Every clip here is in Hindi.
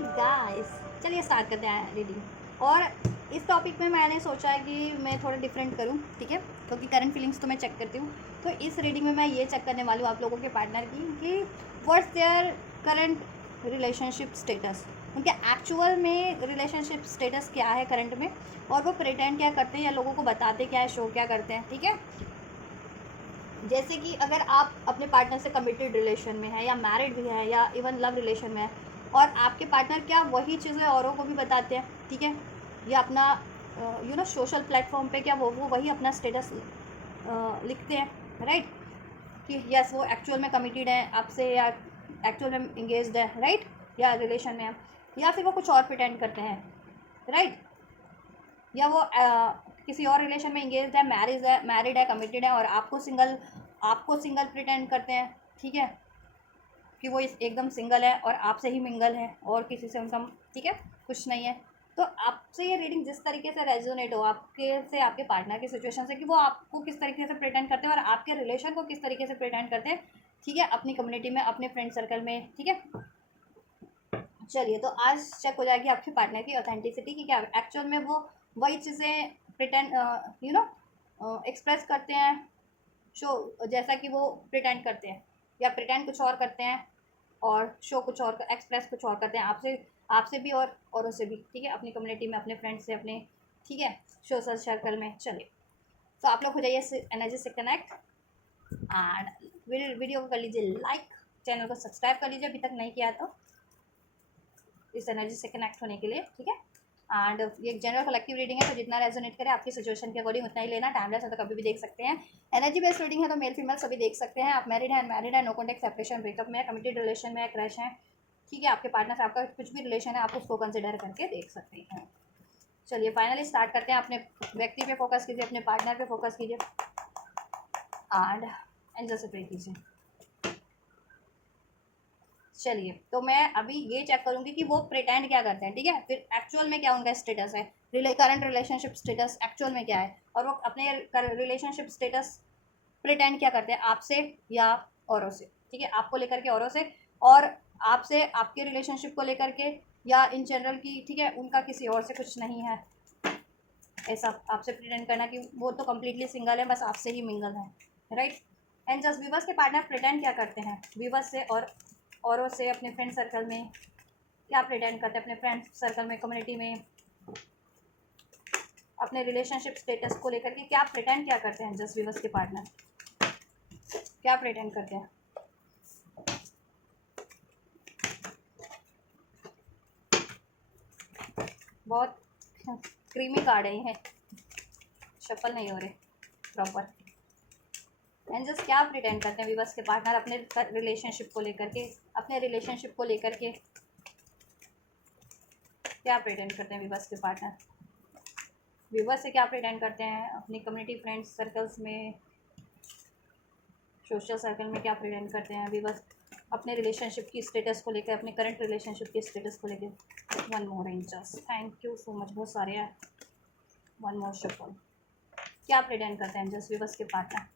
गाइस, चलिए स्टार्ट करते हैं रीडिंग। और इस टॉपिक में मैंने सोचा है कि मैं थोड़ा डिफरेंट करूं, ठीक है, क्योंकि करंट फीलिंग्स तो मैं चेक करती हूँ। तो इस रीडिंग में मैं ये चेक करने वाली हूँ आप लोगों के पार्टनर की कि what's their current relationship status, उनके एक्चुअल में रिलेशनशिप स्टेटस क्या है करंट में, और वो प्रिटेंड क्या करते हैं या लोगों को बताते क्या है, शो क्या करते हैं, ठीक है। जैसे कि अगर आप अपने पार्टनर से कमिटेड रिलेशन में है या मैरिड भी है या इवन लव रिलेशन में है, और आपके पार्टनर क्या वही चीज़ें औरों को भी बताते हैं, ठीक है, या अपना सोशल प्लेटफॉर्म पे क्या वो वही अपना स्टेटस लिखते हैं, राइट, कि यस वो एक्चुअल में कमिटेड है आपसे या एक्चुअल में इंगेज्ड है, राइट, या रिलेशन में है, या फिर वो कुछ और प्रिटेंड करते हैं, राइट, या वो किसी और रिलेशन में इंगेज्ड है, मैरिड है, कमिटेड है, और आपको सिंगल प्रिटेंड करते हैं, ठीक है, कि वो एकदम सिंगल है और आपसे ही मिंगल है और किसी से उनका, ठीक है, कुछ नहीं है। तो आपसे ये रीडिंग जिस तरीके से रेजोनेट हो आपके से आपके पार्टनर की सिचुएशन से, कि वो आपको किस तरीके से प्रिटेंड करते हैं और आपके रिलेशन को किस तरीके से प्रिटेंड करते हैं, ठीक है, अपनी कम्युनिटी में, अपने फ्रेंड सर्कल में, ठीक है। चलिए, तो आज चेक हो जाएगी आपके पार्टनर की ऑथेंटिसिटी की, क्या एक्चुअल में वो वही चीज़ें प्रिटेंड एक्सप्रेस करते हैं, शो जैसा कि वो प्रिटेंड करते हैं, या प्रिटेंड कुछ और करते हैं और शो कुछ और, एक्सप्रेस कुछ और करते हैं आपसे आपसे भी और औरों से भी, ठीक है, अपनी कम्युनिटी में, अपने फ्रेंड्स से, अपने, ठीक है, सोशल सर्कल में। चलिए, तो आप लोग हो जाइए एनर्जी से कनेक्ट, एंड वीडियो को कर लीजिए लाइक, चैनल को सब्सक्राइब कर लीजिए अभी तक नहीं किया तो, इस एनर्जी से कनेक्ट होने के लिए, ठीक है। एंड ये एक जनरल कलेक्टिव रीडिंग है, तो जितना रेजोनेट करे आपकी सिचुएशन के अकॉर्डिंग उतना ही लेना, टाइमलेस है तो कभी भी देख सकते हैं। एनर्जी बेस्ड रीडिंग है तो मेल फीमेल सभी देख सकते हैं। आप मैरिड है, अनमैरिड है, नो कॉन्टेक्ट, सेपरेशन, ब्रेकअप में, कमिटेड रिलेशन में, क्रश है, ठीक है, आपके पार्टनर से आपका कुछ भी रिलेशन है आप उसको कंसिडर करके देख सकते हैं। चलिए फाइनली स्टार्ट करते हैं। अपने व्यक्ति पे फोकस कीजिए, अपने पार्टनर पे फोकस कीजिए, एंड एंजल से प्रे कीजिए। चलिए, तो मैं अभी ये चेक करूंगी कि वो प्रिटेंड क्या करते हैं, ठीक है, फिर एक्चुअल में क्या उनका स्टेटस है, करंट रिलेशनशिप स्टेटस एक्चुअल में क्या है, और वो अपने रिलेशनशिप स्टेटस प्रिटेंड क्या करते हैं आपसे या औरों से, ठीक है, आपको लेकर के औरों से, और आपसे आपके रिलेशनशिप को लेकर के, या इन जनरल की, ठीक है, उनका किसी और से कुछ नहीं है, ऐसा आपसे प्रिटेंड करना कि वो तो कम्प्लीटली सिंगल है, बस आपसे ही मिंगल है, राइट। एंड जस्ट व्यूवर्स के पार्टनर प्रिटेंड क्या करते हैं व्यूवर्स से और औरों से, अपने फ्रेंड सर्कल में क्या प्रिटेंड करते हैं, अपने फ्रेंड सर्कल में, कम्युनिटी में, अपने रिलेशनशिप स्टेटस को लेकर के क्या प्रिटेंड क्या करते हैं जस्ट व्यूवर्स के पार्टनर, क्या प्रिटेंड करते हैं। बहुत क्रीमी कार्ड है ये, शफल नहीं हो रहे प्रॉपर। एंजल्स क्या प्रिटेंड करते हैं व्यूवर्स के पार्टनर अपने रिलेशनशिप को लेकर के, अपने रिलेशनशिप को लेकर के क्या प्रिटेंड करते हैं व्यूवर्स के पार्टनर, व्यूवर्स से क्या प्रिटेंड करते हैं, अपनी कम्युनिटी फ्रेंड्स सर्कल्स में, सोशल सर्कल में क्या प्रिटेंड करते हैं व्यूवर्स अपने रिलेशनशिप की स्टेटस को लेकर, अपने करंट रिलेशनशिप की स्टेटस को लेकर। One more angels, thank you so much, बहुत सारे हैं, वन मोर शफल। क्या प्रिटेंड करते हैं एंजल्स व्यूवर्स के पार्टनर,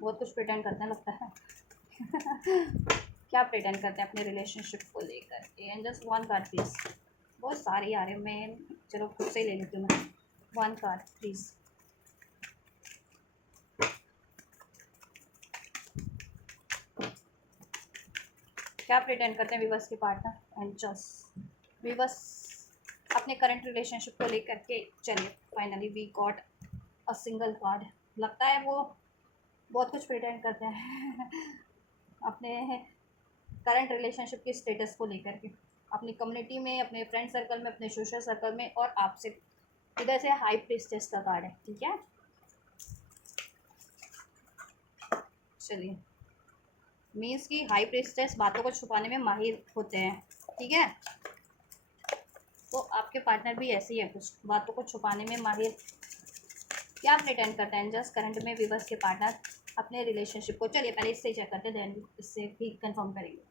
बहुत कुछ प्रिटेंड करते हैं लगता है क्या प्रिटेंड करते हैं अपने रिलेशनशिप को लेकर के। And just one card please, बहुत सारी आ रहे हैं, मैं चलो खुद से ही ले लेती हूँ मैं, वन कार्ड प्लीज। क्या प्रिटेंड करते हैं व्यूवर्स के पार्टनर एंड जस्ट व्यूवर्स अपने करंट रिलेशनशिप को लेकर के। चलिए finally we got a single card, लगता है वो बहुत कुछ प्रिटेंड करते हैं अपने करंट रिलेशनशिप के स्टेटस को लेकर के, अपनी कम्युनिटी में, अपने फ्रेंड सर्कल में, अपने सोशल सर्कल में, और आपसे। इधर से हाई प्रीस्टेस का कार्ड है, ठीक है। चलिए, मीन्स की हाई प्रीस्टेस बातों को छुपाने में माहिर होते हैं, ठीक है, तो आपके पार्टनर भी ऐसे ही है, कुछ बातों को छुपाने में माहिर। क्या प्रिटेंड करते हैं जस्ट करंट में व्यूवर्स के पार्टनर अपने रिलेशनशिप को। चलिए पहले इससे ही चेक करते हैं, देन इससे भी कंफर्म करेंगे,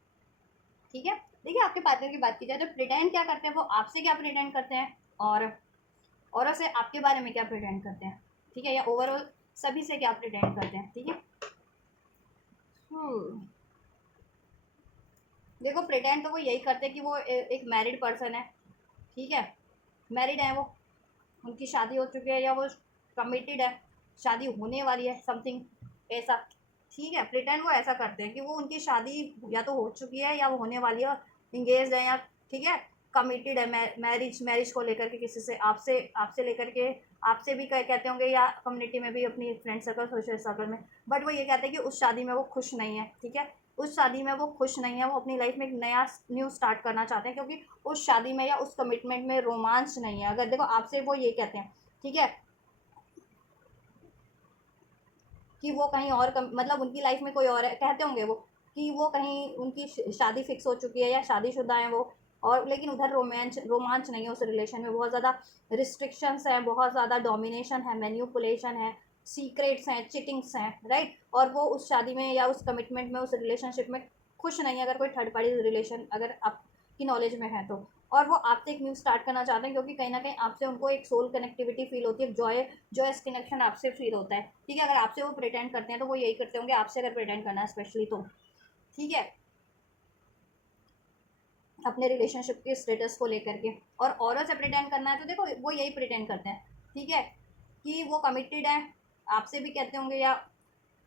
ठीक है। देखिए, आपके पार्टनर की बात की जाए तो प्रिटेंड क्या करते हैं, वो आपसे क्या प्रिटेंड करते हैं, और औरों से आपके बारे में क्या प्रिटेंड करते हैं, ठीक है, या ओवरऑल सभी से क्या प्रिटेंड करते हैं, ठीक है। देखो प्रिटेंड तो वो यही करते हैं कि वो एक मैरिड पर्सन है, ठीक है, मैरिड है वो, उनकी शादी हो चुकी है या वो कमिटेड है, शादी होने वाली है, समथिंग ऐसा, ठीक है। प्रिटेंड वो ऐसा करते हैं कि वो उनकी शादी या तो हो चुकी है या वो होने वाली है, इंगेज है या, ठीक है, कमिटेड है, मैरिज मैरिज को लेकर के किसी से, आपसे आपसे लेकर के, आपसे भी कहते होंगे या कम्युनिटी में भी, अपनी फ्रेंड सर्कल सोशल सर्कल में। बट वो ये कहते हैं कि उस शादी में वो खुश नहीं है, ठीक है, उस शादी में वो खुश नहीं है, वो अपनी लाइफ में एक नया न्यू स्टार्ट करना चाहते हैं, क्योंकि उस शादी में या उस कमिटमेंट में रोमांस नहीं है। अगर देखो आपसे वो ये कहते हैं, ठीक है, कि वो कहीं और मतलब उनकी लाइफ में कोई और है, कहते होंगे वो कि वो कहीं उनकी शादी फिक्स हो चुकी है या शादीशुदा है वो, और लेकिन उधर रोमांच रोमांच नहीं है उस रिलेशन में, बहुत ज़्यादा रिस्ट्रिक्शंस हैं, बहुत ज़्यादा डोमिनेशन है, मैन्युपुलेशन है, सीक्रेट्स हैं, चिटिंग्स हैं, राइट। और वो उस शादी में या उस कमिटमेंट में, उस रिलेशनशिप में खुश नहीं है, अगर कोई थर्ड पार्टी रिलेशन अगर आपकी नॉलेज में है तो। और वो आपसे एक न्यू स्टार्ट करना चाहते हैं, क्योंकि कहीं ना कहीं आपसे उनको एक सोल कनेक्टिविटी फील होती है, जॉयस कनेक्शन आपसे फील होता है, ठीक है। अगर आपसे वो प्रिटेंड करते हैं तो वो यही करते होंगे आपसे, अगर प्रिटेंड करना है स्पेशली तो, ठीक है, अपने रिलेशनशिप के स्टेटस को लेकर के। और औरों से प्रिटेंड करना है तो देखो वो यही प्रिटेंड करते हैं, ठीक है, कि वो कमिटेड है, आपसे भी कहते होंगे या,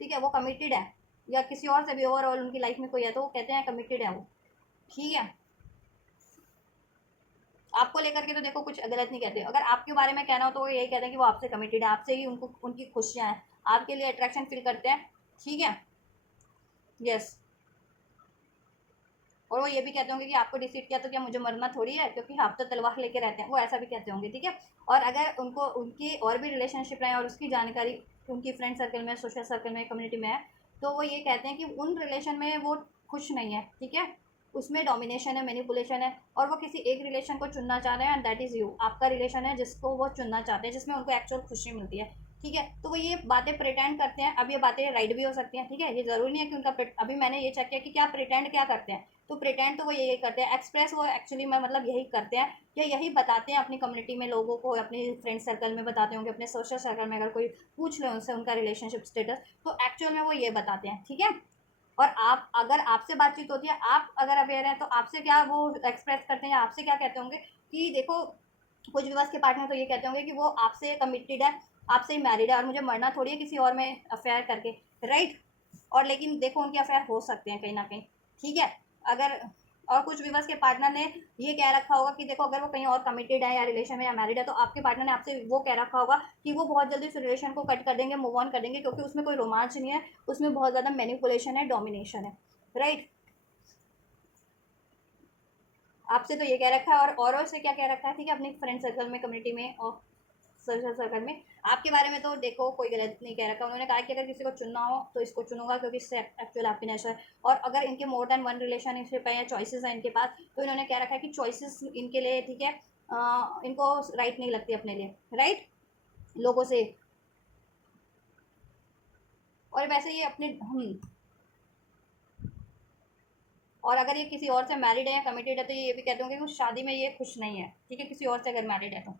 ठीक है, वो कमिटेड है, या किसी और से भी ओवरऑल उनकी लाइफ में कोई है तो वो कहते हैं कमिटेड है वो, ठीक है। आपको लेकर के तो देखो कुछ गलत नहीं कहते, अगर आपके बारे में कहना हो तो वो यही कहते हैं कि वो आपसे कमिटेड है, आपसे ही उनको उनकी खुशियाँ हैं, आपके लिए अट्रैक्शन फील करते हैं, ठीक है, यस। और वो ये भी कहते होंगे कि आपको डिसीट किया तो क्या मुझे मरना थोड़ी है, क्योंकि आप तो तलवार लेके रहते हैं, वो ऐसा भी कहते होंगे, ठीक है। और अगर उनको उनकी और भी रिलेशनशिप रहे और उसकी जानकारी उनकी फ्रेंड सर्कल में, सोशल सर्कल में, कम्युनिटी में है, तो वो ये कहते हैं कि उन रिलेशन में वो खुश नहीं है, ठीक है, उसमें डोमिनेशन है, मैनिपुलेशन है, और वो किसी एक रिलेशन को चुनना चाह रहे हैं, एंड दैट इज़ यू, आपका रिलेशन है जिसको वो चुनना चाहते हैं, जिसमें उनको एक्चुअल खुशी मिलती है, ठीक है। तो वो ये बातें प्रिटेंड करते हैं, अब ये बातें राइट भी हो सकती हैं, ठीक है, ये ज़रूरी नहीं है कि उनका अभी मैंने ये चेक किया कि क्या प्रिटेंड क्या करते हैं, तो प्रिटेंड तो वो यही करते हैं, एक्सप्रेस वो एक्चुअली में मतलब यही करते हैं, या यही बताते हैं अपनी कम्युनिटी में लोगों को, अपनी फ्रेंड सर्कल में बताते होंगे, अपने सोशल सर्कल में अगर कोई पूछ ले उनसे उनका रिलेशनशिप स्टेटस, तो एक्चुअल में वो ये बताते हैं, ठीक है। और आप अगर आपसे बातचीत होती है, आप अगर अवेयर हैं तो आपसे क्या वो एक्सप्रेस करते हैं, या आपसे क्या कहते होंगे कि देखो, कुछ भी बस के पार्टनर तो ये कहते होंगे कि वो आपसे कमिटेड है, आपसे ही मैरिड है, और मुझे मरना थोड़ी है किसी और में अफेयर करके, राइट। और लेकिन देखो उनके अफेयर हो सकते हैं कहीं ना कहीं, ठीक है। अगर और कुछ विवश के पार्टनर ने ये कह रखा होगा कि देखो अगर वो कहीं और कमिटेड है या रिलेशन में या मैरिड है, तो आपके पार्टनर ने आपसे वो कह रखा होगा कि वो बहुत जल्दी उस रिलेशन को कट कर देंगे, मूव ऑन कर देंगे, क्योंकि उसमें कोई रोमांच नहीं है, उसमें बहुत ज़्यादा मैनिपुलेशन है, डोमिनेशन है, राइट। आपसे तो ये कह रखा है, और औरों से क्या कह रखा है, ठीक है, अपनी फ्रेंड सर्कल में, कम्युनिटी में और सोशल सर्कल में। आपके बारे में तो देखो कोई गलत नहीं कह रखा, उन्होंने कहा कि अगर किसी को चुनना हो तो इसको चुनूंगा, क्योंकि इससे एक्चुअल हैप्पीनेस है। और अगर इनके मोर देन वन रिलेशनशिप है या चॉइसेस हैं इनके पास, तो इन्होंने कह रखा है कि चॉइसेस इनके लिए, ठीक है, इनको राइट नहीं लगती अपने लिए, राइट, लोगों से। और वैसे ये अपने और अगर ये किसी और से मैरिड है या कमिटेड है, तो ये भी कहते होंगे कि उस शादी में ये खुश नहीं है, ठीक है, किसी और से अगर मैरिड है तो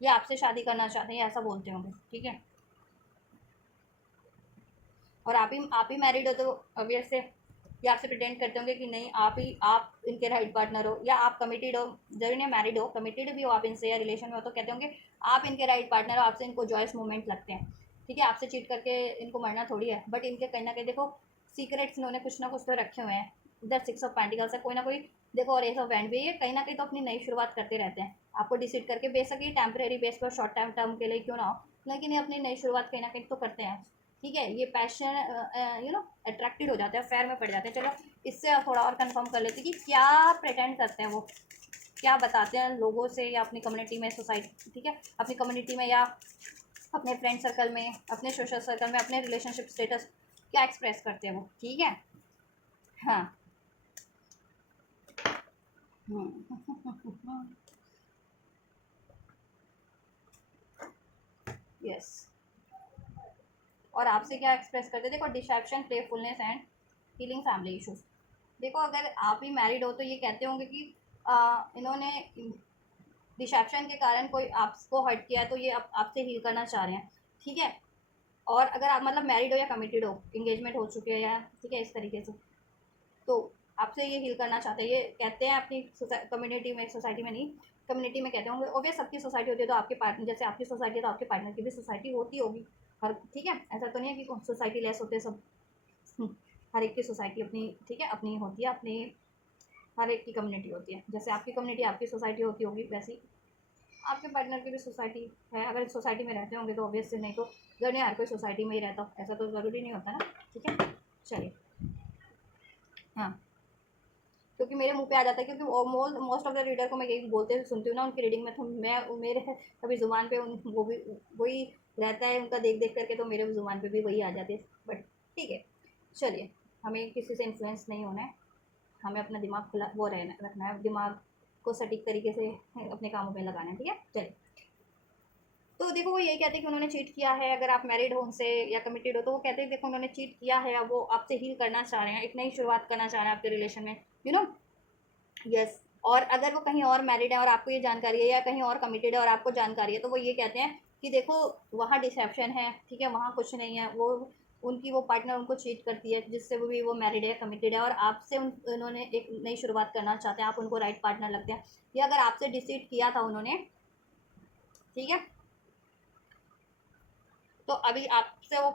ये आपसे शादी करना चाहते हैं, ऐसा बोलते होंगे, ठीक है। और आप ही मैरिड हो तो ऑब्वियस से ये आपसे प्रिटेंड करते होंगे कि नहीं, आप इनके राइट पार्टनर हो, या आप कमिटेड हो, जरूरी नहीं मैरिड हो, कमिटेड भी हो आप इनसे या रिलेशन में हो, तो कहते होंगे आप इनके राइट पार्टनर हो, आपसे इनको जॉयस मोमेंट लगते हैं, ठीक है, आपसे चीट करके इनको मरना थोड़ी है। बट इनके कहीं ना कहीं देखो सीक्रेट्स इन्होंने कुछ ना कुछ तो रखे हुए हैं, इधर सिक्स ऑफ पेंटिकल्स है, कोई ना कोई देखो, और एस ऑफ बैंड भी है, कहीं ना कहीं तो अपनी नई शुरुआत करते रहते हैं, आपको डिसीड करके, बेशक ये टेम्परेरी बेस पर शॉर्ट टाइम टर्म के लिए क्यों ना हो, लेकिन ये अपनी नई शुरुआत कहीं ना कहीं तो करते हैं, ठीक है। ये पैशन अट्रैक्टेड हो जाते हैं, फेयर में पड़ जाते हैं। चलो इससे थोड़ा और कंफर्म कर लेते हैं कि क्या प्रेटेंड करते हैं वो, क्या बताते हैं लोगों से या अपनी कम्युनिटी में, सोसाइटी, ठीक है, अपनी कम्युनिटी में या अपने फ्रेंड सर्कल में, अपने सोशल सर्कल में, अपने रिलेशनशिप स्टेटस क्या एक्सप्रेस करते हैं वो, ठीक है। हाँ। यस। और आपसे क्या एक्सप्रेस करते हैं, देखो deception, playfulness and feeling family issues. देखो अगर आप ही मैरिड हो तो ये कहते होंगे कि इन्होंने डिसेप्शन के कारण कोई आपको हर्ट किया है, तो ये आपसे हील करना चाह रहे हैं, ठीक है। और अगर आप मतलब मैरिड हो या कमिटेड हो, इंगेजमेंट हो चुकी है या, ठीक है, इस तरीके से, तो आपसे ये हील करना चाहते हैं। ये कहते हैं अपनी कम्युनिटी में, सोसाइटी में नहीं, कम्युनिटी में कहते होंगे। ऑब्वियस सबकी सोसाइटी होती है, तो आपके पार्टनर, जैसे आपकी सोसाइटी है तो आपके पार्टनर की भी सोसाइटी होती होगी हर, ठीक है। ऐसा तो नहीं है कि सोसाइटी लेस होते हैं सब। हर एक की सोसाइटी अपनी, ठीक है, अपनी होती है, अपनी हर एक की कम्युनिटी होती है। जैसे आपकी कम्युनिटी आपकी सोसाइटी होती होगी, वैसी आपके पार्टनर की भी सोसाइटी है। अगर सोसाइटी में रहते होंगे तो ऑब्वियस से, नहीं तो घर में हर कोई सोसाइटी में ही रहता हो, ऐसा तो ज़रूरी नहीं होता ना, ठीक है। चलिए, हाँ, क्योंकि मेरे मुंह पे आ जाता है, क्योंकि मोस्ट ऑफ द रीडर को मैं यही बोलते हुए सुनती हूँ ना उनकी रीडिंग में, तो मैं मेरे कभी ज़ुबान पे उन वो भी वही रहता है उनका, देख देख करके, तो मेरे ज़ुबान पे भी वही आ जाती है। बट ठीक है, चलिए, हमें किसी से इन्फ्लुएंस नहीं होना है, हमें अपना दिमाग खुला वो रहना रखना है, दिमाग को सटीक तरीके से अपने कामों में लगाना है, ठीक है। चलिए, तो देखो वो यही कहते हैं कि उन्होंने चीट किया है। अगर आप मैरिड हो उनसे या कमिटेड हो, तो वो कहते हैं देखो उन्होंने चीट किया है, अब वो आपसे हील करना चाह रहे हैं, एक नई शुरुआत करना चाह रहे हैं आपके रिलेशन में, यू नो, यस। और अगर वो कहीं और मैरिड है और आपको ये जानकारी है, या कहीं और कमिटेड है और आपको जानकारी है, तो वो ये कहते हैं कि देखो वहाँ डिसेप्शन है, ठीक है, वहाँ कुछ नहीं है, वो उनकी वो पार्टनर उनको चीट करती है, जिससे वो भी वो मैरिड है, कमिटेड है, और आपसे उन्होंने एक नई शुरुआत करना चाहते हैं, आप उनको राइट पार्टनर लगते हैं। या अगर आपसे डिसीट किया था उन्होंने, ठीक है, तो अभी आपसे वो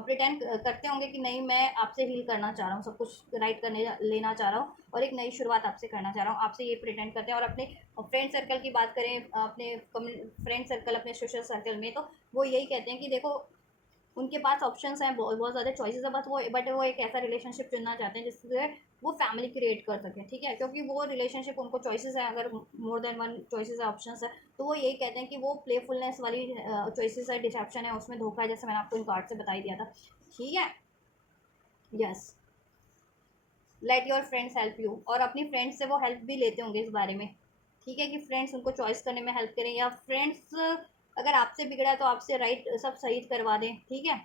प्रिटेंड करते होंगे कि नहीं, मैं आपसे हील करना चाह रहा हूँ, सब कुछ राइट करने लेना चाह रहा हूँ, और एक नई शुरुआत आपसे करना चाह रहा हूँ, आपसे ये प्रिटेंड करते हैं। और अपने फ्रेंड सर्कल की बात करें, अपने फ्रेंड सर्कल, अपने सोशल सर्कल में, तो वो यही कहते हैं कि देखो उनके पास ऑप्शंस हैं, बहुत बहुत ज़्यादा चॉइसेस है, बट वो एक ऐसा रिलेशनशिप चुनना चाहते हैं जिससे वो फैमिली क्रिएट कर सकें, ठीक है, क्योंकि वो रिलेशनशिप उनको चॉइसेस है, अगर मोर देन वन चॉइसेस है, ऑप्शंस है, तो वो यही कहते हैं कि वो प्लेफुलनेस वाली चॉइसेस है, डिसेप्शन है, उसमें धोखा है, जैसे मैंने आपको इन कार्ड से बता ही दिया था, ठीक है। Yes, let your friends help you, और अपनी फ्रेंड्स से वो हेल्प भी लेते होंगे इस बारे में, ठीक है, कि फ्रेंड्स उनको चॉइस करने में हेल्प करें, या फ्रेंड्स अगर आपसे बिगड़ा है तो आपसे राइट सब सही करवा दें, ठीक है।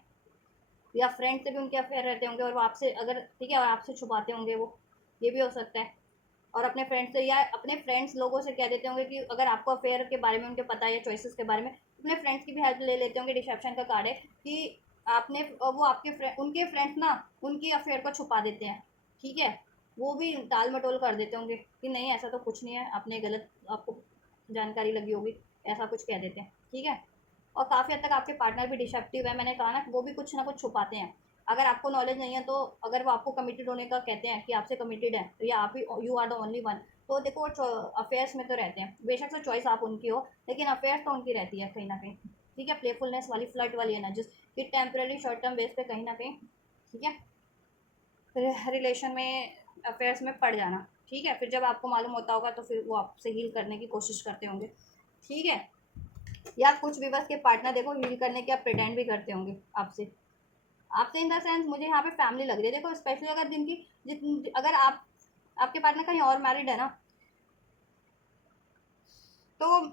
या फ्रेंड से भी उनके अफेयर रहते होंगे और वो आपसे, अगर ठीक है, और आपसे छुपाते होंगे वो, ये भी हो सकता है। और अपने फ्रेंड्स से, या अपने फ्रेंड्स लोगों से कह देते होंगे कि अगर आपको अफेयर के बारे में उनके पता है, या चॉइसेस के बारे में, अपने फ्रेंड्स की भी हेल्प ले लेते होंगे। डिसेप्शन का कार्ड है कि आपने, वो आपके उनके फ्रेंड्स ना उनकी अफेयर को छुपा देते हैं, ठीक है, वो भी टाल मटोल कर देते होंगे कि नहीं ऐसा तो कुछ नहीं है, आपने गलत, आपको जानकारी लगी होगी, ऐसा कुछ कह देते हैं, ठीक है। और काफ़ी हद तक आपके पार्टनर भी डिसेप्टिव है, मैंने कहा ना, वो भी कुछ ना कुछ छुपाते हैं। अगर आपको नॉलेज नहीं है, तो अगर वो आपको कमिटेड होने का कहते हैं कि आपसे कमिटेड है, या आप ही you are the only one, तो देखो वो अफेयर्स में तो रहते हैं, बेशक से चॉइस आप उनकी हो, लेकिन अफेयर्स तो उनकी रहती है कहीं ना कहीं, ठीक है। प्लेफुलनेस वाली, फ्लर्ट वाली एनर्जी कि टेम्पररी शॉर्ट टर्म बेस पे कहीं ना कहीं, ठीक है, रिलेशन में, अफेयर्स में पड़ जाना, ठीक है। फिर जब आपको मालूम होता होगा तो फिर वो आपसे हील करने की कोशिश करते होंगे, ठीक है। या कुछ भी बस के पार्टनर देखो हील करने के आप प्रिटेंड भी करते होंगे आपसे, आपसे इन द सेंस मुझे यहाँ पे फैमिली लग रही है, देखो स्पेशली अगर अगर आप, आपके पार्टनर कहीं और मैरिड है ना, तो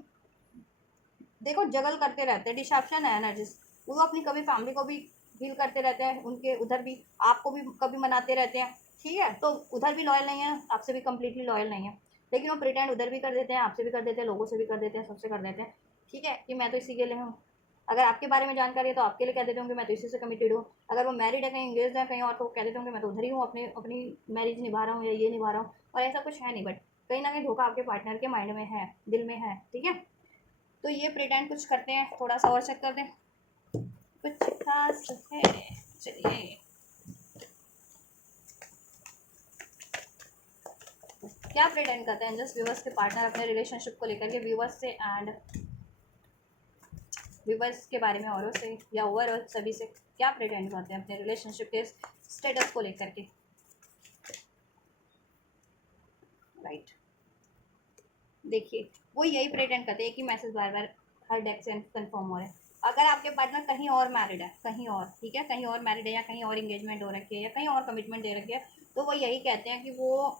देखो जगल करते रहते हैं, डिस्ट्रैक्शन है एनर्जीज, वो अपनी कभी फैमिली को भी हील करते रहते हैं, उनके उधर भी आपको भी कभी मनाते रहते हैं, ठीक है, तो उधर भी लॉयल नहीं है, आपसे भी कम्प्लीटली लॉयल नहीं है, लेकिन वो प्रिटेंड उधर भी कर देते हैं, आपसे भी कर देते हैं, लोगों से भी कर देते हैं, सबसे कर देते हैं, ठीक है, कि मैं तो इसी के लिए हूँ। अगर आपके बारे में जानकारी है तो आपके लिए कह देते होंगे मैं तो इसी से कमिटेड हूँ। अगर वो मैरिड है, कहीं इंगेज है कहीं और, तो कह देते होंगे मैं तो उधर ही हूँ, अपनी अपनी मैरिज निभा रहा हूँ या ये निभा रहा हूँ, और ऐसा कुछ है नहीं, बट कहीं ना कहीं धोखा आपके पार्टनर के माइंड में है, दिल में है, ठीक है। तो ये प्रिटेंड कुछ करते हैं, थोड़ा सा और चेक कर दें, कुछ खास है। चलिए, क्या प्रिटेंड करते हैं जस्ट व्यूवर्स के पार्टनर अपने रिलेशनशिप को लेकर के, व्यूवर्स से एंड व्यूवर्स के बारे में, औरों से या ओवरऑल सभी से क्या प्रिटेंड करते हैं अपने रिलेशनशिप के स्टेटस को लेकर के, राइट। देखिए वो यही प्रिटेंड करते हैं कि मैसेज बार बार हर डेक से कंफर्म हो रहा है। अगर आपके पार्टनर कहीं और मैरिड है, कहीं और, ठीक है, कहीं और मैरिड है, या कहीं और इंगेजमेंट हो रखी है, या कहीं और कमिटमेंट दे रखी है, तो वो यही कहते हैं कि वो,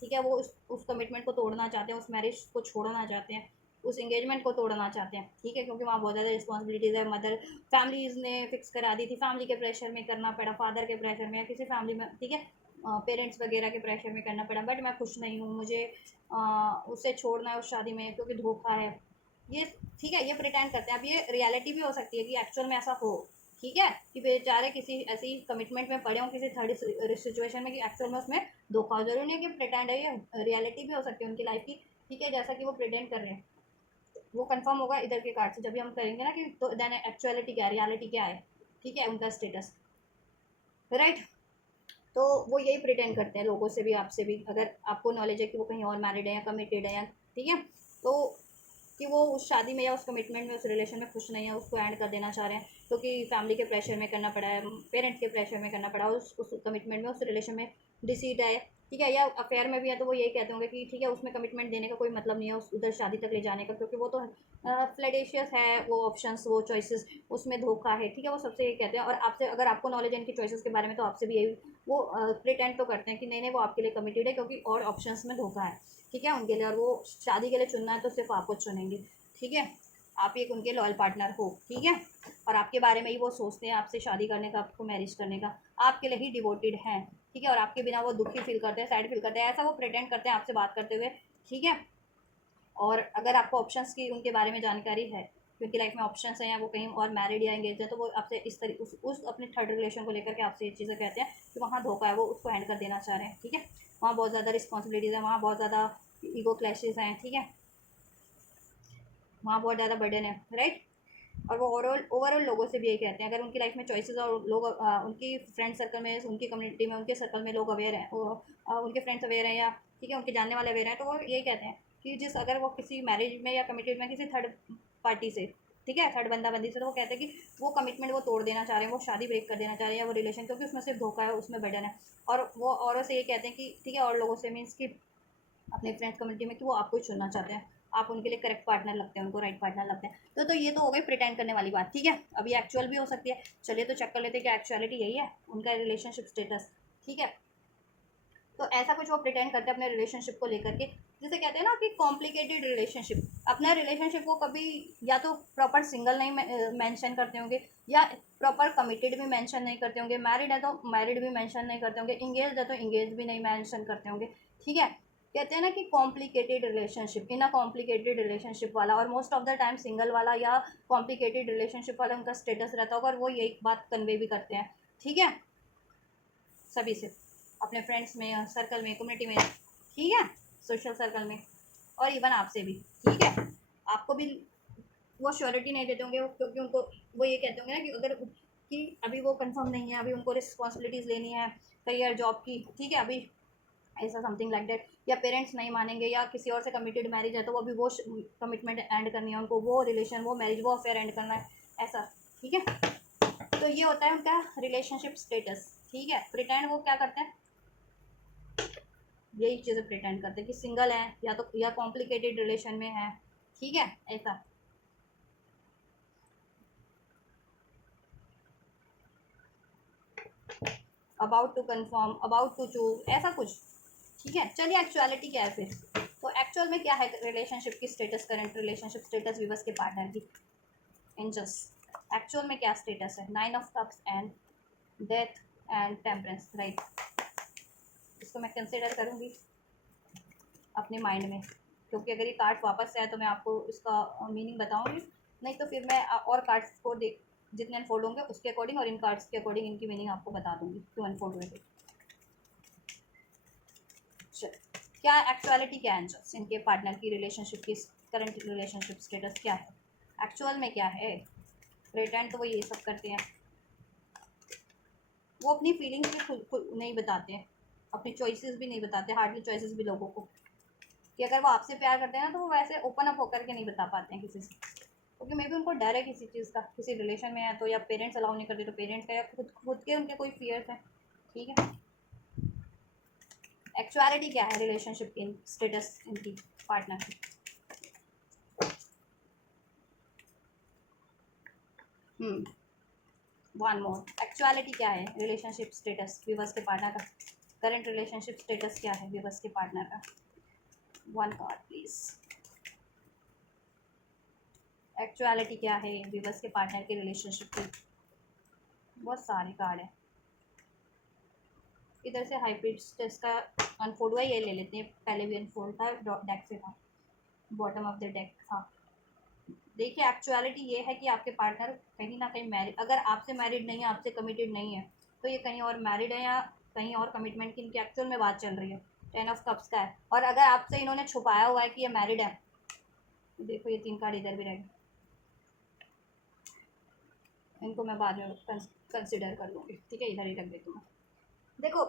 ठीक है, वो उस कमिटमेंट को तोड़ना चाहते हैं, उस मैरिज को छोड़ना चाहते हैं, उस एंगेजमेंट को तोड़ना चाहते हैं, ठीक है, क्योंकि वहाँ बहुत ज़्यादा रिस्पॉन्सिबिलिटीज़ है, मदर फैमिलीज़ ने फिक्स करा दी थी, फैमिली के प्रेशर में करना पड़ा, फादर के प्रेशर में, या किसी फैमिली में, ठीक है, पेरेंट्स वगैरह के प्रेशर में करना पड़ा, बट मैं खुश नहीं हूँ, मुझे उसे छोड़ना है उस शादी में क्योंकि धोखा है, ये, ठीक है, ये प्रिटेंड करते हैं। अब ये रियलिटी भी हो सकती है कि एक्चुअल में ऐसा हो, ठीक है, कि बेचारे किसी ऐसी कमिटमेंट में पड़े हों किसी थर्ड सिचुएशन में कि एक्चुअल में उसमें धोखा हो। जरूरी नहीं है कि प्रिटेंड है, ये रियलिटी भी हो सकती है उनकी लाइफ की। ठीक है, जैसा कि वो प्रिटेंड कर रहे हैं वो कंफर्म होगा इधर के कार्ड से जब भी हम करेंगे ना कि तो देन एक्चुअलिटी क्या है, रियलिटी क्या है। ठीक है, उनका स्टेटस, राइट। तो वो यही प्रिटेंड करते हैं लोगों से भी, आपसे भी, अगर आपको नॉलेज है कि वो कहीं और मैरिड है या कमिटेड है या, ठीक है, तो कि वो उस शादी में या उस कमिटमेंट में, उस रिलेशन में खुश नहीं है, उसको एंड कर देना चाह रहे हैं क्योंकि फैमिली के प्रेशर में करना पड़ा है, पेरेंट्स के प्रेशर में करना पड़ा, उस कमिटमेंट में, उस रिलेशन में डिसीड है। ठीक है, या अफेयर में भी है तो वो यही कहते होंगे कि ठीक है उसमें कमिटमेंट देने का कोई मतलब नहीं है, उस उधर शादी तक ले जाने का, क्योंकि वो तो फ्लैडेशियस है, वो ऑप्शंस, वो चॉइसेस, उसमें धोखा है। ठीक है, वो सबसे यही कहते हैं। और आपसे अगर आपको नॉलेज है इनकी चॉइसेस के बारे में तो आपसे भी यही वो प्रिटेंड तो करते हैं कि नहीं नहीं वो आपके लिए कमिटेड है क्योंकि और ऑप्शंस में धोखा है। ठीक है, उनके लिए, और वो शादी के लिए चुनना है तो सिर्फ आपको चुनेंगे। ठीक है, आप एक उनके लॉयल पार्टनर हो। ठीक है, और आपके बारे में ही वो सोचते हैं, आपसे शादी करने का, आपको मैरिज करने का, आपके लिए ही डिवोटेड हैं। ठीक है, और आपके बिना वो दुखी फील करते हैं, सैड फील करते हैं, ऐसा वो प्रिटेंड करते हैं आपसे बात करते हुए। ठीक है, और अगर आपको ऑप्शंस की उनके बारे में जानकारी है कि उनकी लाइफ में ऑप्शंस हैं या वो कहीं और मैरिड या एंगेज है, तो वो आपसे इस तरीके उस अपने थर्ड रिलेशन को लेकर के आपसे ये चीज़ें कहते हैं कि वहाँ धोखा है, वो उसको एंड कर देना चाह रहे हैं। ठीक है, वहाँ बहुत ज़्यादा रिस्पॉन्सिबिलिटीज़ हैं, वहाँ बहुत ज़्यादा ईगो क्लैशेज हैं। ठीक है, वहाँ बहुत ज़्यादा बर्डन है, राइट। और वो ओवरऑल ओवरऑल लोगों से भी यही कहते हैं, अगर उनकी लाइफ में चॉइसेस और लोग उनकी फ्रेंड सर्कल में, उनकी कम्युनिटी में, उनके सर्कल में लोग अवेयर हैं, वो उनके फ्रेंड्स अवेयर हैं, या ठीक है उनके जानने वाले अवेयर हैं, तो वो यही कहते हैं कि जिस अगर वो किसी मैरिज में या कमिटेड में किसी थर्ड पार्टी से, ठीक है, थर्ड बंदा बंदी से, तो वो कहते हैं कि वो कमिटमेंट वो तोड़ देना चाह रहे हैं, वो शादी ब्रेक कर देना चाह रहे हैं, वो रिलेशन, क्योंकि उसमें सिर्फ धोखा है, उसमें बर्डन है। और वो औरों से ये कहते हैं कि ठीक है, और लोगों से मीन्स कि अपने फ्रेंड्स कम्युनिटी में कि वो आपको ही चुनना चाहते हैं, आप उनके लिए करेक्ट पार्टनर लगते हैं, उनको राइट पार्टनर लगते हैं। तो ये तो हो गई प्रिटेंड करने वाली बात। ठीक है, अभी एक्चुअल भी हो सकती है। चलिए तो चेक कर लेते हैं कि एक्चुअलिटी यही है उनका रिलेशनशिप स्टेटस। ठीक है, तो ऐसा कुछ वो प्रिटेंड करते हैं अपने रिलेशनशिप को लेकर के, जिसे कहते हैं ना कि कॉम्प्लिकेटेड रिलेशनशिप। अपना रिलेशनशिप वो कभी या तो प्रॉपर सिंगल नहीं मेंशन करते होंगे, या प्रॉपर कमिटेड भी मेंशन नहीं करते होंगे, मैरिड है तो मैरिड भी मेंशन नहीं करते होंगे, इंगेज है तो इंगेज भी नहीं मेंशन करते होंगे। ठीक है, कहते हैं ना कि complicated relationship, in a complicated relationship वाला, और most of the time single वाला या कॉम्प्लिकेटेड रिलेशनशिप वाला उनका स्टेटस रहता होगा, और वो यही बात कन्वे भी करते हैं। ठीक है, सभी से, अपने फ्रेंड्स में, सर्कल में, कम्युनिटी में, ठीक है, सोशल सर्कल में, और इवन आपसे भी। ठीक है, आपको भी वो श्योरिटी नहीं देते होंगे क्योंकि उनको वो ये कहते होंगे ना कि अगर कि अभी वो कंफर्म नहीं है, अभी उनको रिस्पॉन्सिबिलिटीज़ लेनी है करियर जॉब की। ठीक है, अभी ऐसा समथिंग लाइक दैट, या पेरेंट्स नहीं मानेंगे, या किसी और से कमिटेड मैरिज है तो वो अभी वो कमिटमेंट एंड करनी है उनको, वो रिलेशन, वो मैरिज, वो अफेयर एंड करना है, ऐसा। ठीक है, तो ये होता है उनका रिलेशनशिप स्टेटस। ठीक है, प्रिटेंड वो क्या करते हैं, यही चीज़ें प्रिटेंड करते हैं कि सिंगल है, या तो या कॉम्प्लिकेटेड रिलेशन में है। ठीक है, ऐसा। About to confirm, about to choose, ऐसा कुछ। ठीक है, चलिए एक्चुअलिटी क्या है फिर। तो एक्चुअल में क्या है रिलेशनशिप की स्टेटस, करंट रिलेशनशिप स्टेटस विवश के पार्टनर की, एंजल्स। एक्चुअल में क्या स्टेटस है, 9 of cups and death and temperance, right. इसको मैं कंसिडर करूँगी अपने माइंड में, क्योंकि अगर ये कार्ड वापस से आए तो मैं आपको इसका मीनिंग बताऊंगी, नहीं तो फिर मैं और कार्ड्स को देख जितने अनफोल्ड होंगे उसके अकॉर्डिंग और इन कार्ड्स के अकॉर्डिंग इनकी मीनिंग आपको बता दूंगी क्यों अनफोल्ड हुए थे। चल, क्या एक्चुअलिटी क्या है एंजल्स, इनके पार्टनर की रिलेशनशिप की करंट रिलेशनशिप स्टेटस क्या है, एक्चुअल में क्या है। प्रिटेंड तो वो ये सब करते हैं, वो अपनी फीलिंग्स भी खुद नहीं बताते हैं, अपनी चॉइसेस भी नहीं बताते, हार्डली चॉइसेस भी लोगों को, कि अगर वो आपसे प्यार करते हैं ना तो वो वैसे ओपन अप होकर के नहीं बता पाते हैं किसी से, क्योंकि मे बी उनको डर है किसी चीज़ का, किसी रिलेशन में है तो, या पेरेंट्स अलाउ नहीं करते तो पेरेंट्स का, या खुद के उनके कोई फियर्स हैं। ठीक है, एक्चुअलिटी क्या है रिलेशनशिप की स्टेटस इनकी पार्टनर की। वन मोर, एक्चुअलिटी क्या है रिलेशनशिप स्टेटस विवश के पार्टनर का, करंट रिलेशनशिप स्टेटस क्या है विवश के पार्टनर का। वन कार्ड प्लीज, एक्चुअलिटी क्या है विवश के पार्टनर की रिलेशनशिप की। बहुत सारे कार्ड हैं, इधर से हाई प्रीस्टेस का अनफोल्ड हुआ, ये ले लेते हैं, पहले भी अनफोल्ड था डेक से था, बॉटम ऑफ द डेक था, देखिए एक्चुअलिटी ये है कि आपके पार्टनर कहीं ना कहीं मैरिड, अगर आपसे मैरिड नहीं है, आपसे कमिटेड नहीं है, तो ये कहीं और मैरिड है या कहीं और कमिटमेंट की इनकी एक्चुअल में बात चल रही है। 10 ऑफ कप्स का है। और अगर आपसे इन्होंने छुपाया हुआ है कि ये मैरिड है, देखो ये 3 कार्ड इधर भी रहेंगे, इनको मैं बाद में कंसिडर कर लूँगी, ठीक है, इधर ही रख देती हूँ। देखो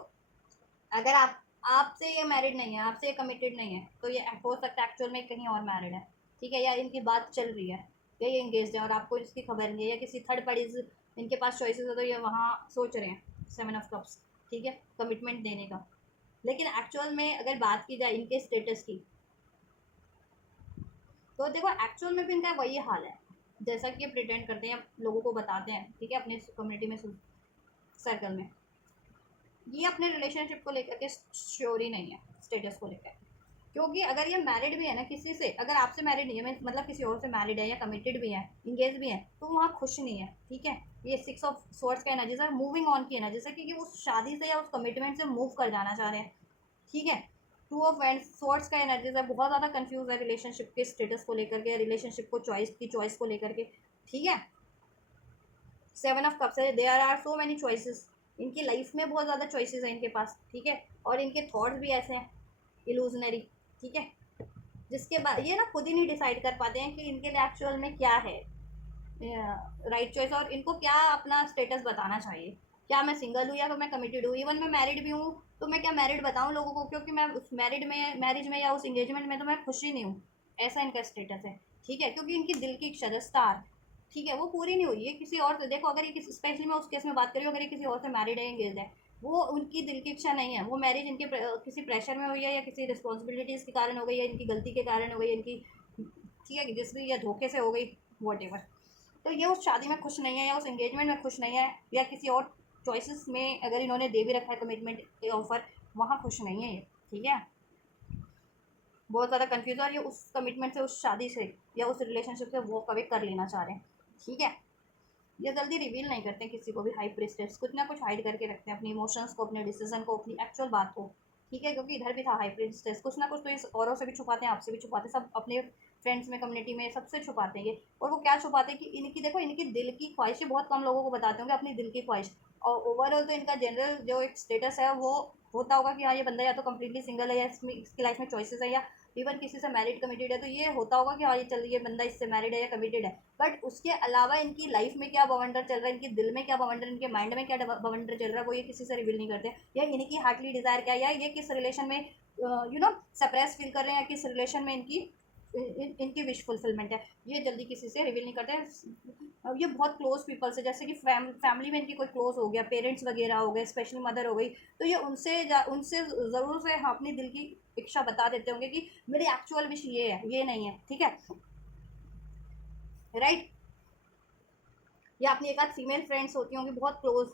अगर आपसे ये मैरिड नहीं है, आपसे ये कमिटेड नहीं है, तो ये हो सकता है एक्चुअल में कहीं और मैरिड है, ठीक है, या इनकी बात चल रही है, या ये इंगेज है और आपको इसकी खबर नहीं है, या किसी थर्ड पार्टीज इनके पास चॉइसेस है, तो ये वहाँ सोच रहे हैं 7 ऑफ कप्स, ठीक है, कमिटमेंट देने का। लेकिन एक्चुअल में अगर बात की जाए इनके स्टेटस की, तो देखो एक्चुअल में भी इनका वही हाल है जैसा कि ये प्रिटेंड करते हैं, लोगों को बताते हैं, ठीक है, अपने कम्युनिटी में, सर्कल में। ये अपने रिलेशनशिप को लेकर के श्योर ही नहीं है, स्टेटस को लेकर। क्योंकि अगर ये मैरिड भी है ना किसी से, अगर आपसे मैरिड नहीं है, मतलब किसी और से मैरिड है या कमिटेड भी है, इंगेज भी है, तो वहाँ खुश नहीं है, ठीक है। ये 6 ऑफ स्वॉर्ड्स का एनर्जी सर मूविंग ऑन की एनर्जी सर, क्योंकि उस शादी से या उस कमिटमेंट से मूव कर जाना चाह रहे हैं, ठीक है। 2 ऑफ स्वॉर्ड्स का एनर्जी सर बहुत ज़्यादा कंफ्यूज है रिलेशनशिप के स्टेटस को लेकर के, रिलेशनशिप को चॉइस को लेकर के, ठीक है। 7 ऑफ कप्स है, there are so many choices, इनकी लाइफ में बहुत ज़्यादा चॉइसेस हैं इनके पास, ठीक है। और इनके थॉट्स भी ऐसे हैं इल्यूजनरी, ठीक है, जिसके बाद ये ना खुद ही नहीं डिसाइड कर पाते हैं कि इनके लिए एक्चुअल में क्या है राइट चॉइस, और इनको क्या अपना स्टेटस बताना चाहिए। क्या मैं सिंगल हूँ या तो मैं कमिटेड हूँ, इवन मैं मैरिड भी हूँ, तो मैं क्या मैरिड बताऊँ लोगों को, क्योंकि मैं उस मैरिज में या उस इंगेजमेंट में तो मैं खुश ही नहीं हूँ, ऐसा इनका स्टेटस है, ठीक है। क्योंकि इनकी दिल की इच्छा स्टार, ठीक है, वो पूरी नहीं हुई है किसी और से। देखो अगर ये किसी, स्पेशली मैं उस केस में बात करी हूँ, अगर ये किसी और से मैरिड है, एंगेज है, वो उनकी दिल की इच्छा नहीं है, वो मैरिज इनके किसी प्रेशर में हुई है, या किसी रिस्पॉन्सिबिलिटीज़ के कारण हो गई, या इनकी गलती के कारण हो गई, इनकी, ठीक है, जिस भी, या धोखे से हो गई, वॉट एवर। तो ये उस शादी में खुश नहीं है, या उस एंगेजमेंट में खुश नहीं है, या किसी और चॉइसेस में अगर इन्होंने दे भी रखा है कमिटमेंट ऑफर, वहाँ खुश नहीं है ये, ठीक है। बहुत ज़्यादा कन्फ्यूज है, और ये उस कमिटमेंट से, उस शादी से या उस रिलेशनशिप से वो कभी कर लेना चाह रहे हैं, ठीक है। ये जल्दी रिवील नहीं करते हैं किसी को भी, हाई प्रिस्टेस कुछ ना कुछ हाइड करके रखते हैं, अपनी इमोशंस को, अपने डिसीजन को, अपनी एक्चुअल बात को, ठीक है। क्योंकि इधर भी था हाई प्रिस्टेस, कुछ ना कुछ तो इस औरों से भी छुपाते हैं, आपसे भी छुपाते हैं, सब अपने फ्रेंड्स में, कम्युनिटी में, सबसे छुपाते हैं ये। और वो क्या छुपाते हैं कि इनकी, देखो इनकी दिल की ख्वाहिशें बहुत कम लोगों को बताते होंगे, अपनी दिल की ख्वाहिश। और ओवरऑल तो इनका जनरल जो एक स्टेटस है वो होता होगा कि हाँ ये बंदा या तो कम्प्लीटली सिंगल है, या इसमें इसकी लाइफ में चॉइसेस है, या इवन किसी से मैरिड कमिटेड है, तो ये होता होगा कि हाँ ये चल, ये बंदा इससे मैरिड है या कमिटेड है। बट उसके अलावा इनकी लाइफ में क्या बवंडर चल रहा है, इनके दिल में क्या बवंडर, इनके माइंड में क्या बवंडर चल रहा है, वो ये किसी से रिवील नहीं करते। या इनकी हार्टली डिज़ायर क्या है, या ये किस रिलेशन में सप्रेस फील कर रहे हैं, या किस रिलेशन में इनकी विश फुलफिलमेंट है, ये जल्दी किसी से रिवील नहीं करते हैं। ये बहुत क्लोज पीपल से, जैसे कि फैमिली में इनकी कोई क्लोज हो गया, पेरेंट्स वगैरह हो गए, स्पेशली मदर हो गई, तो ये उनसे ज़रूर से हाँ अपनी दिल की इच्छा बता देते होंगे कि मेरी एक्चुअल विश ये है, ये नहीं है, ठीक है, राइट। या अपनी एक आध फीमेल फ्रेंड्स होती होंगी बहुत क्लोज,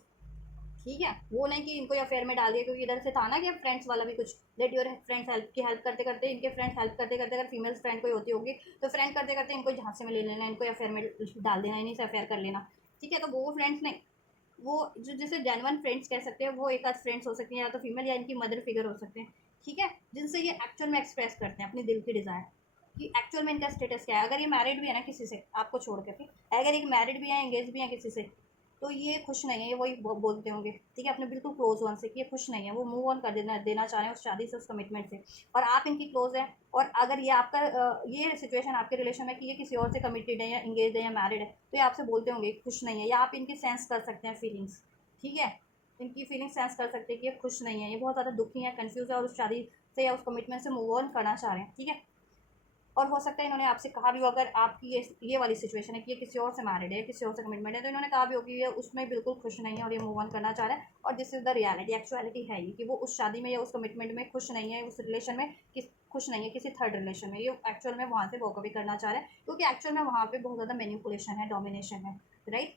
ठीक है, वो नहीं कि इनको अफेयर में डाल दिया, क्योंकि इधर से था ना कि फ्रेंड्स वाला भी कुछ, लेट योर फ्रेंड्स हेल्प की, हेल्प करते करते इनके फ्रेंड्स हेल्प करते करते, अगर फीमेल फ्रेंड कोई होती होगी, तो फ्रेंड करते करते इनको झांसे में ले लेना, इनको अफेयर में डाल देना, इन्हीं से अफेयर कर लेना, ठीक है। तो वो फ्रेंड्स नहीं, वो जो जिसे जेन्युइन फ्रेंड्स कह सकते हैं, वो एक आध फ्रेंड्स हो सकती हैं, या तो फीमेल या इनकी मदर फिगर हो सकते हैं, ठीक है, जिनसे ये एक्चुअल में एक्सप्रेस करते हैं अपनी दिल की डिज़ायर कि एक्चुअल में इनका स्टेटस क्या है। अगर ये मैरिड भी है ना किसी से, आपको छोड़ करके, अगर एक मैरिड भी है, एंगेज भी है किसी से, तो ये खुश नहीं है, ये वही बोलते होंगे, ठीक है, अपने बिल्कुल क्लोज वन से, कि ये खुश नहीं है, वो मूव ऑन कर देना चाह रहे हैं उस शादी से, उस कमिटमेंट से। और आप इनकी क्लोज हैं, और अगर ये आपका ये सिचुएशन आपके रिलेशन में कि ये किसी और से कमिटेड है, या इंगेज है, या मैरिड है, तो ये आपसे बोलते होंगे खुश नहीं है, या आप इनकी सेंस कर सकते हैं फीलिंग्स, ठीक है, इनकी फीलिंग सेंस कर सकते हैं कि ये खुश नहीं है, ये बहुत ज़्यादा दुखी है, कन्फ्यूज़ है, और उस शादी से या उस कमिटमेंट से मूव ऑन करना चाह रहे हैं, ठीक है। और हो सकता है इन्होंने आपसे कहा भी हो, अगर आपकी ये वाली सिचुएशन है कि ये किसी और से मैरिड है, किसी और से कमिटमेंट है, तो इन्होंने कहा भी हो कि ये उसमें बिल्कुल खुश नहीं है, और ये मूव ऑन करना चाह रहा है, और this is the reality, actuality है ये कि वो उस शादी में या उस कमिटमेंट में खुश नहीं है, उस रिलेशन में खुश नहीं है, किसी थर्ड रिलेशन में, ये एक्चुअल में वहाँ से वॉक अवे करना चाह रहा है, क्योंकि एक्चुअल में वहाँ पे बहुत ज़्यादा मैनिपुलेशन है, डोमिनेशन है, राइट।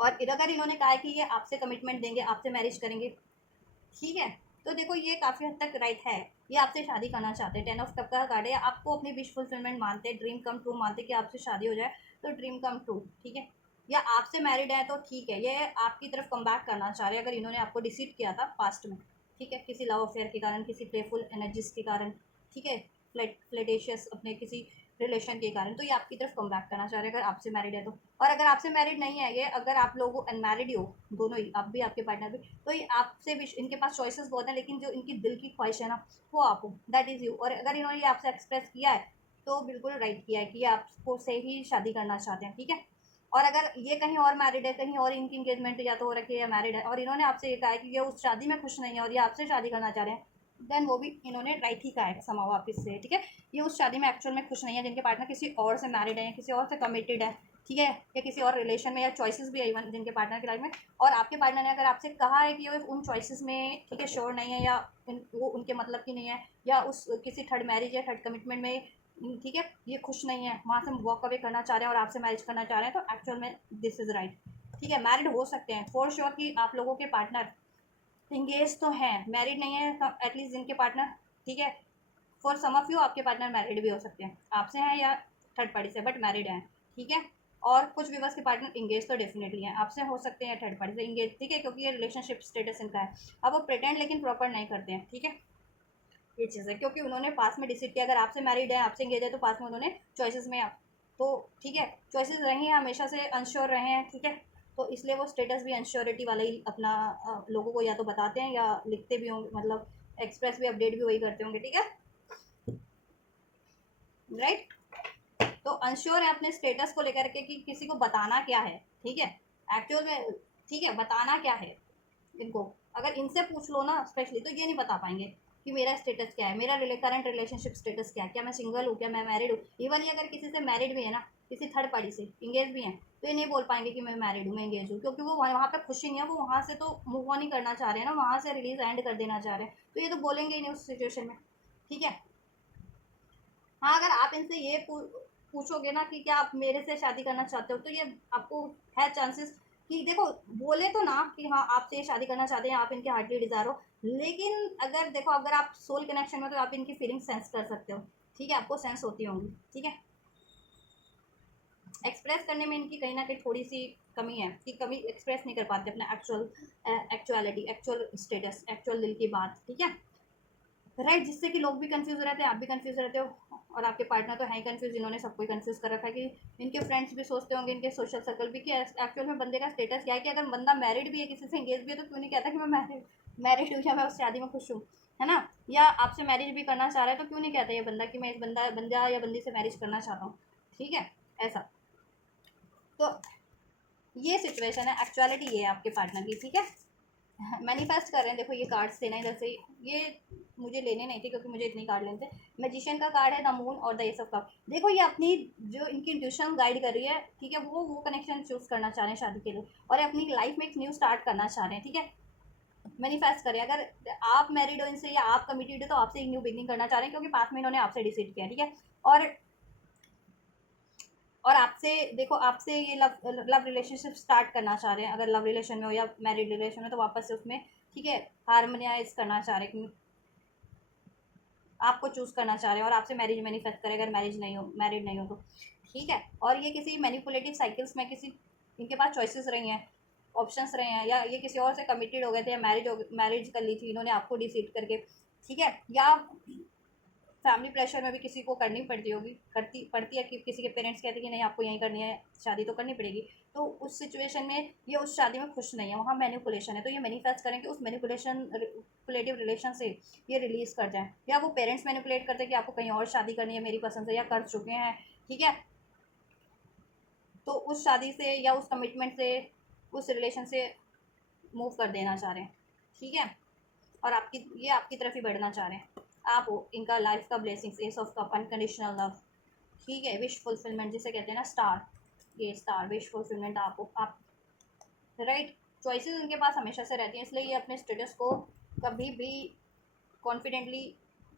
और अगर इन्होंने कहा है कि ये आपसे कमिटमेंट देंगे, आपसे मैरिज करेंगे, ठीक है, तो देखो ये काफ़ी हद तक राइट है, ये आपसे शादी करना चाहते हैं, 10 ऑफ कप का कार्ड है, आपको अपनी विश फुलफिलमेंट मानते हैं, ड्रीम कम ट्रू मानते हैं कि आपसे शादी हो जाए तो ड्रीम कम ट्रू, ठीक है। या आपसे मैरिड है तो ठीक है, ये आपकी तरफ कम बैक करना चाह रहे हैं, अगर इन्होंने आपको डिसीट किया था पास्ट में, ठीक है, किसी लव अफेयर के कारण, किसी प्लेफुल एनर्जीज के कारण, ठीक है, फ्लेटेशियस अपने किसी रिलेशन के कारण, तो ये आपकी तरफ कम बैक करना चाह रहे हैं अगर आपसे मैरिड है तो। और अगर आपसे मैरिड नहीं है ये, अगर आप लोग अनमैरिड ही हो दोनों ही, आप भी आपके पार्टनर भी, तो ये आपसे भी, इनके पास चॉइसेस बहुत हैं, लेकिन जो इनकी दिल की ख्वाहिश है ना वो आप हो, दैट इज़ यू। और अगर इन्होंने ये आपसे एक्सप्रेस किया है तो बिल्कुल राइट किया है कि ये आपको से ही शादी करना चाहते हैं, ठीक है। और अगर ये कहीं और मैरिड है, कहीं और इनकी इंगेजमेंट या तो हो रखी है या मैरिड है, और इन्होंने आपसे ये कहा है कि ये उस शादी में खुश नहीं है और ये आपसे शादी करना चाह रहे हैं, देन वो भी इन्होंने राइट ही कहा है समाओ वापिस से, ठीक है। ये उस शादी में एक्चुअल में खुश नहीं है, जिनके पार्टनर किसी और से मैरिड है या किसी और से कमिटेड है, ठीक है, या किसी और रिलेशन में, या चॉइसेस भी है इवन जिनके पार्टनर की लाइफ में, और आपके पार्टनर ने अगर आपसे कहा है कि वो उन चॉइसेस में, ठीक है, श्योर नहीं है, या वो उनके मतलब की नहीं है, या उस किसी थर्ड मैरिज या थर्ड कमिटमेंट में, ठीक है, ये खुश नहीं है, वहाँ से वॉक अवे करना चाह रहे हैं और आपसे मैरिज करना चाह रहे हैं, तो एक्चुअल में दिस इज़ राइट, ठीक है। मैरिड हो सकते हैं फॉर श्योर कि आप लोगों के पार्टनर इंगेज तो हैं, मैरिड नहीं है एटलीस्ट जिनके पार्टनर, ठीक है। फॉर सम ऑफ यू आपके पार्टनर मैरिड भी हो सकते हैं, आपसे हैं या थर्ड पार्टी से, बट मैरिड हैं, ठीक है। और कुछ व्यूवर्स के पार्टनर इंगेज तो डेफिनेटली हैं, आपसे हो सकते हैं थर्ड पार्टी से इंगेज, ठीक है, क्योंकि ये रिलेशनशिप स्टेटस इनका है। अब वो प्रिटेंड लेकिन प्रॉपर नहीं करते हैं, ठीक है, ये चीज़ है, क्योंकि उन्होंने पास में डिसाइड किया, अगर आपसे मैरिड है, आपसे इंगेज है, तो पास में उन्होंने चॉइसेस में आप, तो ठीक है, चॉइसेस रही हैं, हमेशा से अनश्योर रहे हैं, ठीक है, तो इसलिए वो स्टेटस भी अनश्योरिटी वाला ही अपना लोगों को या तो बताते हैं या लिखते भी होंगे, मतलब एक्सप्रेस भी, अपडेट भी वही करते होंगे, ठीक है, राइट। तो अनश्योर है अपने स्टेटस को लेकर के कि किसी को बताना क्या है, ठीक है, एक्चुअल में, ठीक है, बताना क्या है इनको। अगर इनसे पूछ लो ना स्पेशली, तो ये नहीं बता पाएंगे कि मेरा स्टेटस क्या है, मेरा करंट रिलेशनशिप स्टेटस क्या है, क्या मैं सिंगल हूँ, क्या मैं मैरिड हूँ। इवन ये अगर किसी से मैरिड भी है ना, किसी थर्ड पार्टी से इंगेज भी हैं, तो ये नहीं बोल पाएंगे कि मैं मैरिड हूँ, मैं इंगेज हूँ, क्योंकि वो वहाँ पे खुशी नहीं है, वो वहाँ से तो मूव ऑन ही करना चाह रहे हैं ना, वहाँ से रिलीज एंड कर देना चाह रहे हैं, तो ये तो बोलेंगे ही नहीं उस सिचुएशन में, ठीक है। हाँ, अगर आप इनसे ये पूछोगे ना कि क्या आप मेरे से शादी करना चाहते हो, तो ये आपको है चांसेस कि देखो, बोले तो ना कि हाँ आपसे ये शादी करना चाहते हैं, आप इनके हार्टली डिज़ायर हो, लेकिन अगर देखो, अगर आप सोल कनेक्शन में, तो आप इनकी फीलिंग सेंस कर सकते हो, ठीक है, आपको सेंस होती होंगी, ठीक है। एक्सप्रेस करने में इनकी कहीं ना कहीं थोड़ी सी कमी है, कि कभी एक्सप्रेस नहीं कर पाते अपना एक्चुअलिटी, एक्चुअल स्टेटस, एक्चुअल दिल की बात, ठीक है, राइट, जिससे कि लोग भी कंफ्यूज रहते हैं, आप भी कंफ्यूज रहते हो, और आपके पार्टनर तो है ही कंफ्यूज, इन्होंने सबको ही कंफ्यूज कर रखा है, कि इनके फ्रेंड्स भी सोचते होंगे, इनके सोशल सर्कल भी, कि एक्चुअल में बंदे का स्टेटस क्या है, कि अगर बंदा मैरिड भी है, किसी से इंगेज भी है, तो क्यों नहीं कहता कि मैं मैरिड हूँ या मैं उस शादी में खुश हूँ, है ना, या आपसे मैरिज भी करना चाह रहा है, तो क्यों नहीं कहता ये बंदा कि मैं इस बंदा या बंदी से मैरिज करना चाहता हूँ, ठीक है, ऐसा। तो ये सिचुएशन है, एक्चुअलिटी ये है आपके पार्टनर की, ठीक है। मैनिफेस्ट कर रहे हैं, देखो ये कार्ड्स थे ना इधर से, ये मुझे लेने नहीं थे क्योंकि मुझे इतने कार्ड लेने थे। मैजिशियन का कार्ड है, द मून और द एस ऑफ कप। देखो ये अपनी जो इनकी इंट्यूशन गाइड कर रही है, ठीक है, वो कनेक्शन चूज करना चाह रहे हैं शादी के लिए, और अपनी लाइफ में एक न्यू स्टार्ट करना चाह रहे हैं, ठीक है। मैनिफेस्ट करें, अगर आप मैरिड हो इनसे या आप कमिटेड हो, तो आपसे एक न्यू बिगनिंग करना चाह रहे हैं, क्योंकि पास में इन्होंने आपसे डिसाइड किया, ठीक है। और आपसे देखो, आपसे ये लव रिलेशनशिप स्टार्ट करना चाह रहे हैं, अगर लव रिलेशन में हो या मैरिड रिलेशन में, तो वापस से उसमें, ठीक है, हारमोनाइज करना चाह रहे हैं, आपको चूज करना चाह रहे हैं, और आपसे मैरिज मैनिफेस्ट करें, अगर मैरिड नहीं हो तो, ठीक है। और ये किसी मैनिपुलेटिव साइकिल्स में, किसी इनके पास चॉइसेस रही हैं, ऑप्शंस रहे हैं, या ये किसी और से कमिटेड हो गए थे, या मैरिज कर ली थी इन्होंने आपको डिसीड करके, ठीक है, या फैमिली प्रेशर में भी किसी को करनी पड़ती होगी, करती पड़ती है, कि किसी के पेरेंट्स कहते हैं कि नहीं आपको यहीं करनी है, शादी तो करनी पड़ेगी, तो उस सिचुएशन में ये उस शादी में खुश नहीं है, वहाँ मैनिपुलेशन है, तो ये मैनिफेस्ट करें कि उस मैनिपुलेटिव रिलेशन से ये रिलीज़ कर जाए, या वो पेरेंट्स मैनिपुलेट करते हैं कि आपको कहीं और शादी करनी है मेरी पसंद से, या कर चुके हैं, ठीक है, तो उस शादी से या उस कमिटमेंट से, उस रिलेशन से मूव कर देना चाह रहे हैं, ठीक है। और आपकी तरफ ही बढ़ना चाह रहे हैं, आप हो इनका लाइफ का blessings, S of cup, unconditional love, ठीक है, विश फुलफिलमेंट जिसे कहते हैं ना, स्टार, ये स्टार विश फुलफिलमेंट, आप राइट, चॉइसेस इनके पास हमेशा से रहती हैं, इसलिए ये अपने स्टेटस को कभी भी कॉन्फिडेंटली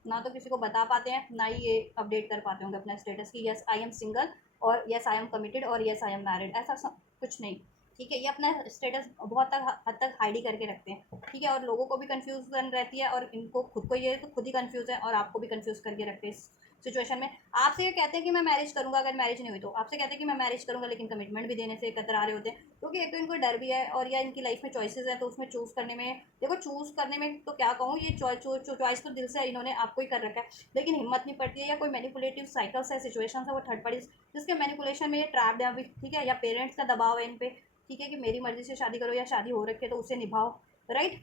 ना तो किसी को बता पाते हैं, ना ही ये अपडेट कर पाते होंगे अपना स्टेटस की यस आई एम सिंगल, और यस आई एम कमिटेड, और यस आई एम मैरिड, ऐसा कुछ नहीं, ठीक है। ये अपना स्टेटस बहुत हद तक हाइड ही करके रखते हैं, ठीक है, और लोगों को भी कन्फ्यूजन रहती है, और इनको खुद को ये तो खुद ही कन्फ्यूज़ है, और आपको भी कन्फ्यूज़ करके रखते हैं इस सिचुएशन में आपसे ये कहते हैं कि मैं मैरिज करूंगा, अगर मैरिज नहीं हुई तो आपसे कहते हैं कि मैं मैरिज करूंगा, लेकिन कमिटमेंट भी देने से कतरा रहे होते हैं, क्योंकि एक तो इनको डर भी है और या इनकी लाइफ में चॉइसेस हैं, तो उसमें चूज़ करने में, देखो चूज़ करने में तो क्या कहूँ, ये चॉइस तो दिल से इन्होंने आपको ही कर रखा है, लेकिन हिम्मत नहीं पड़ती है, या कोई मैनिपुलेटिव साइकिल्स है, सिचुएशन है, वो थर्ड पार्टी जिसके मैनिपुलेशन में ये ट्रैप्ड है अभी, ठीक है, या पेरेंट्स का दबाव है इन पे, ठीक है, कि मेरी मर्जी से शादी करो या शादी हो रखी है तो उसे निभाओ, राइट,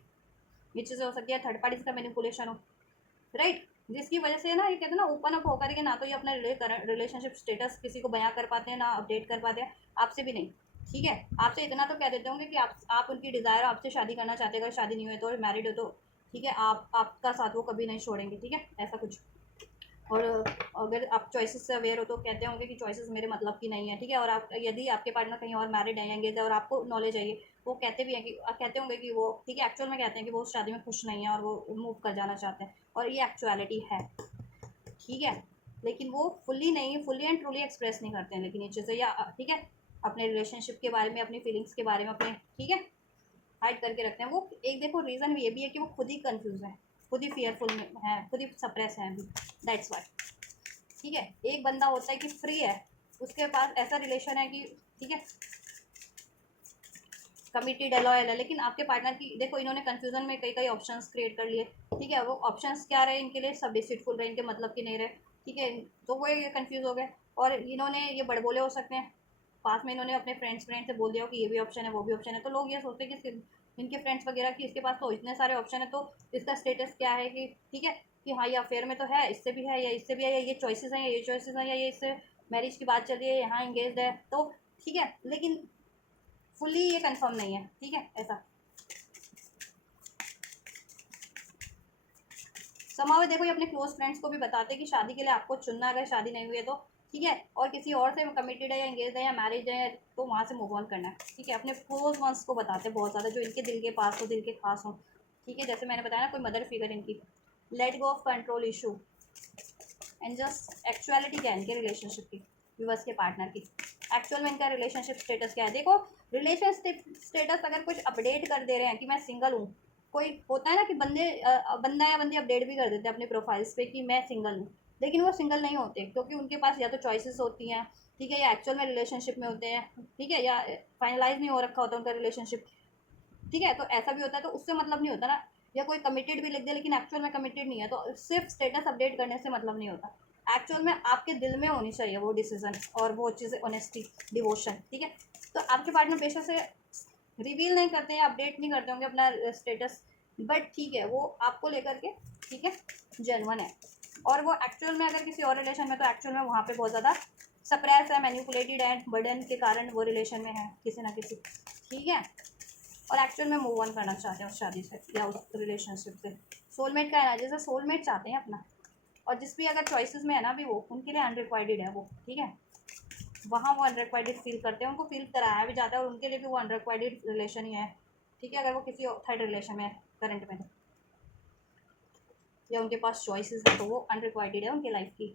ये चीज़ें हो सकती है, थर्ड पार्टी का मैनिपुलेशन हो, राइट, जिसकी वजह से ना ये कहते हैं ना ओपन अप होकर के ना तो ये अपना रिलेशनशिप स्टेटस किसी को बयां कर पाते हैं, ना अपडेट कर पाते हैं, आपसे भी नहीं, ठीक है, आपसे इतना तो कह देते होंगे कि आप उनकी डिज़ायर आपसे शादी करना चाहते हैं, अगर शादी नहीं हुई तो, मैरिड हो तो, ठीक है, आपका साथ वो कभी नहीं छोड़ेंगे, ठीक है, ऐसा कुछ। और अगर आप चॉइसेस से अवेयर हो तो कहते होंगे कि चॉइसेस मेरे मतलब की नहीं है, ठीक है, और आप यदि आपके पार्टनर कहीं और मैरिड है, एंगेज है और आपको नॉलेज है, ये वो कहते भी हैं कि कहते होंगे कि वो, ठीक है, एक्चुअल में कहते हैं कि वो उस शादी में खुश नहीं है और वो मूव कर जाना चाहते हैं, और ये एक्चुअलिटी है, ठीक है, लेकिन वो फुली एंड ट्रूली एक्सप्रेस नहीं करते हैं, लेकिन ये चीज़ें, या ठीक है, अपने रिलेशनशिप के बारे में, अपनी फीलिंग्स के बारे में अपने, ठीक है, हाइड करके रखते हैं वो। एक देखो रीज़न ये भी है कि वो खुद ही कंफ्यूज है, खुद ही फियरफुल है, खुद ही सप्रेस है अभी, दैट्स वाई, ठीक है। एक बंदा होता है कि फ्री है, उसके पास ऐसा रिलेशन है कि, ठीक है, कमिटेड है, लॉयल है, लेकिन आपके पार्टनर की देखो, इन्होंने कंफ्यूजन में कई कई ऑप्शंस क्रिएट कर लिए, ठीक है, वो ऑप्शंस क्या रहे इनके लिए, सब डिसीटफुल रहे, इनके मतलब की नहीं रहे, ठीक है, तो वो ये कंफ्यूज हो गए, और इन्होंने ये बड़बोले हो सकते हैं, पास में इन्होंने अपने फ्रेंड्स से बोल दिया कि ये भी ऑप्शन है वो भी ऑप्शन है, तो लोग ये सोचते हैं कि इनके फ्रेंड्स वगैरह की इसके पास तो इतने सारे ऑप्शन है, तो इसका स्टेटस क्या है कि, ठीक है, कि हाँ ये अफेयर में तो है, इससे भी है, या इससे भी है, या ये चॉइसेस हैं, या ये चॉइसेस हैं, या ये इससे मैरिज की बात चल रही है, यहाँ इंगेज है, तो ठीक है, लेकिन फुल्ली ये कंफर्म नहीं है, ठीक है, ऐसा समावे। देखो ये अपने क्लोज फ्रेंड्स को भी बताते हैं कि शादी के लिए आपको चुनना है, अगर शादी नहीं हुई है तो, ठीक है, और किसी और से कमिटेड है या इंगेज है या मैरिज है तो वहाँ से मूव ऑन करना है, ठीक है, अपने क्लोज वंस को बताते हैं बहुत ज़्यादा, जो इनके दिल के पास हो, दिल के खास हो, ठीक है, जैसे मैंने बताया ना, कोई मदर फिगर इनकी, let go of control issue and just actuality क्या है इनके रिलेशनशिप की, व्यूअर्स के पार्टनर की, एक्चुअल में इनका रिलेशनशिप स्टेटस क्या है। देखो रिलेशनशिप स्टेटस अगर कुछ अपडेट कर दे रहे हैं कि मैं सिंगल हूँ, कोई होता है ना कि बंदा या बंदी अपडेट भी कर देते हैं अपने प्रोफाइल्स पे कि मैं सिंगल हूँ, लेकिन वो सिंगल नहीं होते, क्योंकि उनके पास या तो चॉइसेस होती हैं, ठीक है, या एक्चुअल में रिलेशनशिप में होते हैं, ठीक है, या फाइनलाइज नहीं हो रखा होता उनका रिलेशनशिप, ठीक है, तो ऐसा भी होता है, तो उससे मतलब नहीं होता ना, या कोई कमिटेड भी लिख दे लेकिन एक्चुअल में कमिटेड नहीं है, तो सिर्फ स्टेटस अपडेट करने से मतलब नहीं होता, एक्चुअल में आपके दिल में होनी चाहिए वो डिसीजन और वो चीज़ें, ऑनेस्टी, डिवोशन, ठीक है, तो आपके पार्टनर पेशा से रिवील नहीं करते हैं, अपडेट नहीं करते होंगे अपना स्टेटस, बट ठीक है, वो आपको लेकर के, ठीक है, जेन्युइन है, और वो एक्चुअल में अगर किसी और रिलेशन में, तो एक्चुअल में वहाँ पे बहुत ज़्यादा सप्रेस है, मैनिपुलेटेड एंड बर्डन के कारण वो रिलेशन में है किसी ना किसी, ठीक है, और एक्चुअल में मूव ऑन करना चाहते हैं उस शादी से या उस रिलेशनशिप से, सोलमेट का एनर्जी से सोलमेट चाहते हैं अपना, और जिस भी अगर चॉइसेस में है ना भी वो उनके लिए अनरिक्वायर्ड है वो, ठीक है, वहाँ वो अनरिक्वायर्ड फील करते हैं, उनको फील कराया भी जाता है, और उनके लिए भी वो अनरिक्वायर्ड रिलेशन ही है, ठीक है, अगर वो किसी थर्ड रिलेशन में करंट में, या उनके पास चॉइसेस है तो वो अनरिक्वायर्ड है उनकी लाइफ की।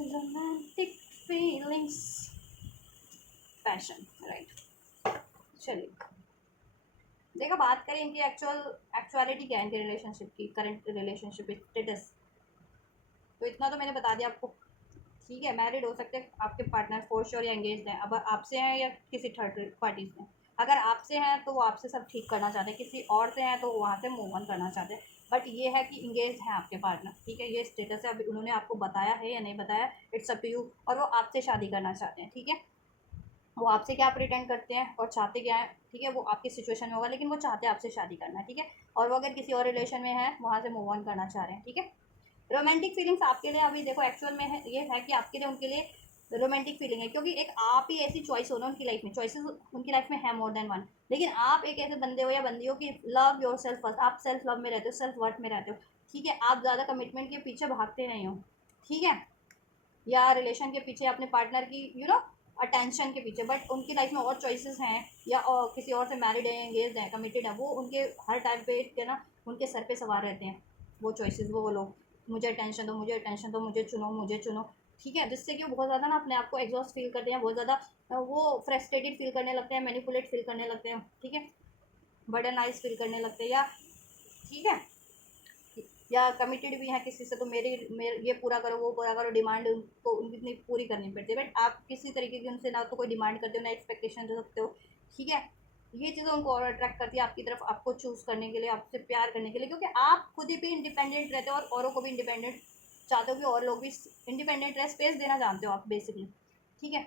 रोमांटिक फीलिंग्स, पैशन, राइट, चलिए देखो बात करें इनकी एक्चुअलिटी क्या है इनके रिलेशनशिप की, करंट रिलेशनशिप स्टेटस, तो इतना तो मैंने बता दिया आपको, ठीक है, मैरिड हो सकते हैं आपके पार्टनर फॉर श्योर, या एंगेज हैं, अब आपसे हैं या किसी थर्ड पार्टी से, अगर आपसे हैं तो वो आपसे सब ठीक करना चाहते हैं, किसी और से हैं तो वहाँ से मूव ऑन करना चाहते हैं, बट ये है कि इंगेज है आपके पार्टनर, ठीक है, ये स्टेटस है, अभी उन्होंने आपको बताया है या नहीं बताया, इट्स अप टू यू, और वो आपसे शादी करना चाहते हैं, ठीक है, वो आपसे क्या प्रिटेंड करते हैं और चाहते क्या है, ठीक है, वो आपकी सिचुएशन में होगा, लेकिन वो चाहते हैं आपसे शादी करना, ठीक है, और वो अगर किसी और रिलेशन में है वहाँ से मूव ऑन करना चाह रहे हैं, ठीक है। रोमांटिक फीलिंग्स आपके लिए अभी देखो एक्चुअल में है, ये है कि आपके लिए उनके लिए रोमांटिक फीलिंग है, क्योंकि एक आप ही ऐसी चॉइस हो ना उनकी लाइफ में, चॉइसेस उनकी लाइफ में है मोर देन वन, लेकिन आप एक ऐसे बंदे हो या बंदी हो कि लव योर सेल्फ फर्स्ट, आप सेल्फ लव में रहते हो, सेल्फ वर्थ में रहते हो, ठीक है, आप ज़्यादा कमिटमेंट के पीछे भागते नहीं हो, ठीक है, या रिलेशन के पीछे अपने पार्टनर की अटेंशन के पीछे, बट उनकी लाइफ में और चॉइसेस हैं, या और किसी और से मैरिड है, एंगेज है, कमिटेड है, वो उनके हर टाइम पे क्या ना उनके सर पे सवार रहते हैं वो चॉइसेस, वो लोग, मुझे अटेंशन दो, मुझे अटेंशन दो, मुझे चुनो, मुझे चुनो, ठीक है, जिससे कि वो बहुत ज़्यादा ना अपने आप को एग्जॉस्ट फील करते हैं, बहुत ज़्यादा वो फ्रस्ट्रेटेड फील करने लगते हैं, मैनिपुलेट फील करने लगते हैं, ठीक है, बर्डनाइज फील करने लगते हैं, या ठीक है, या कमिटेड भी हैं किसी से, तो मेरे ये पूरा करो वो पूरा करो, डिमांड उनको उनकी इतनी पूरी करनी पड़ती है। बट आप किसी तरीके की उनसे ना तो कोई डिमांड करते हो, ना एक्सपेक्टेशन रखते हो, ठीक है। ये चीज़ें उनको और अट्रैक्ट करती है आपकी तरफ, आपको चूज़ करने के लिए, आपसे प्यार करने के लिए, क्योंकि आप खुद ही भी इंडिपेंडेंट रहते हो और औरों को भी इंडिपेंडेंट चाहते हो कि और लोग भी इंडिपेंडेंट रहे, स्पेस देना जानते हो आप बेसिकली, ठीक है।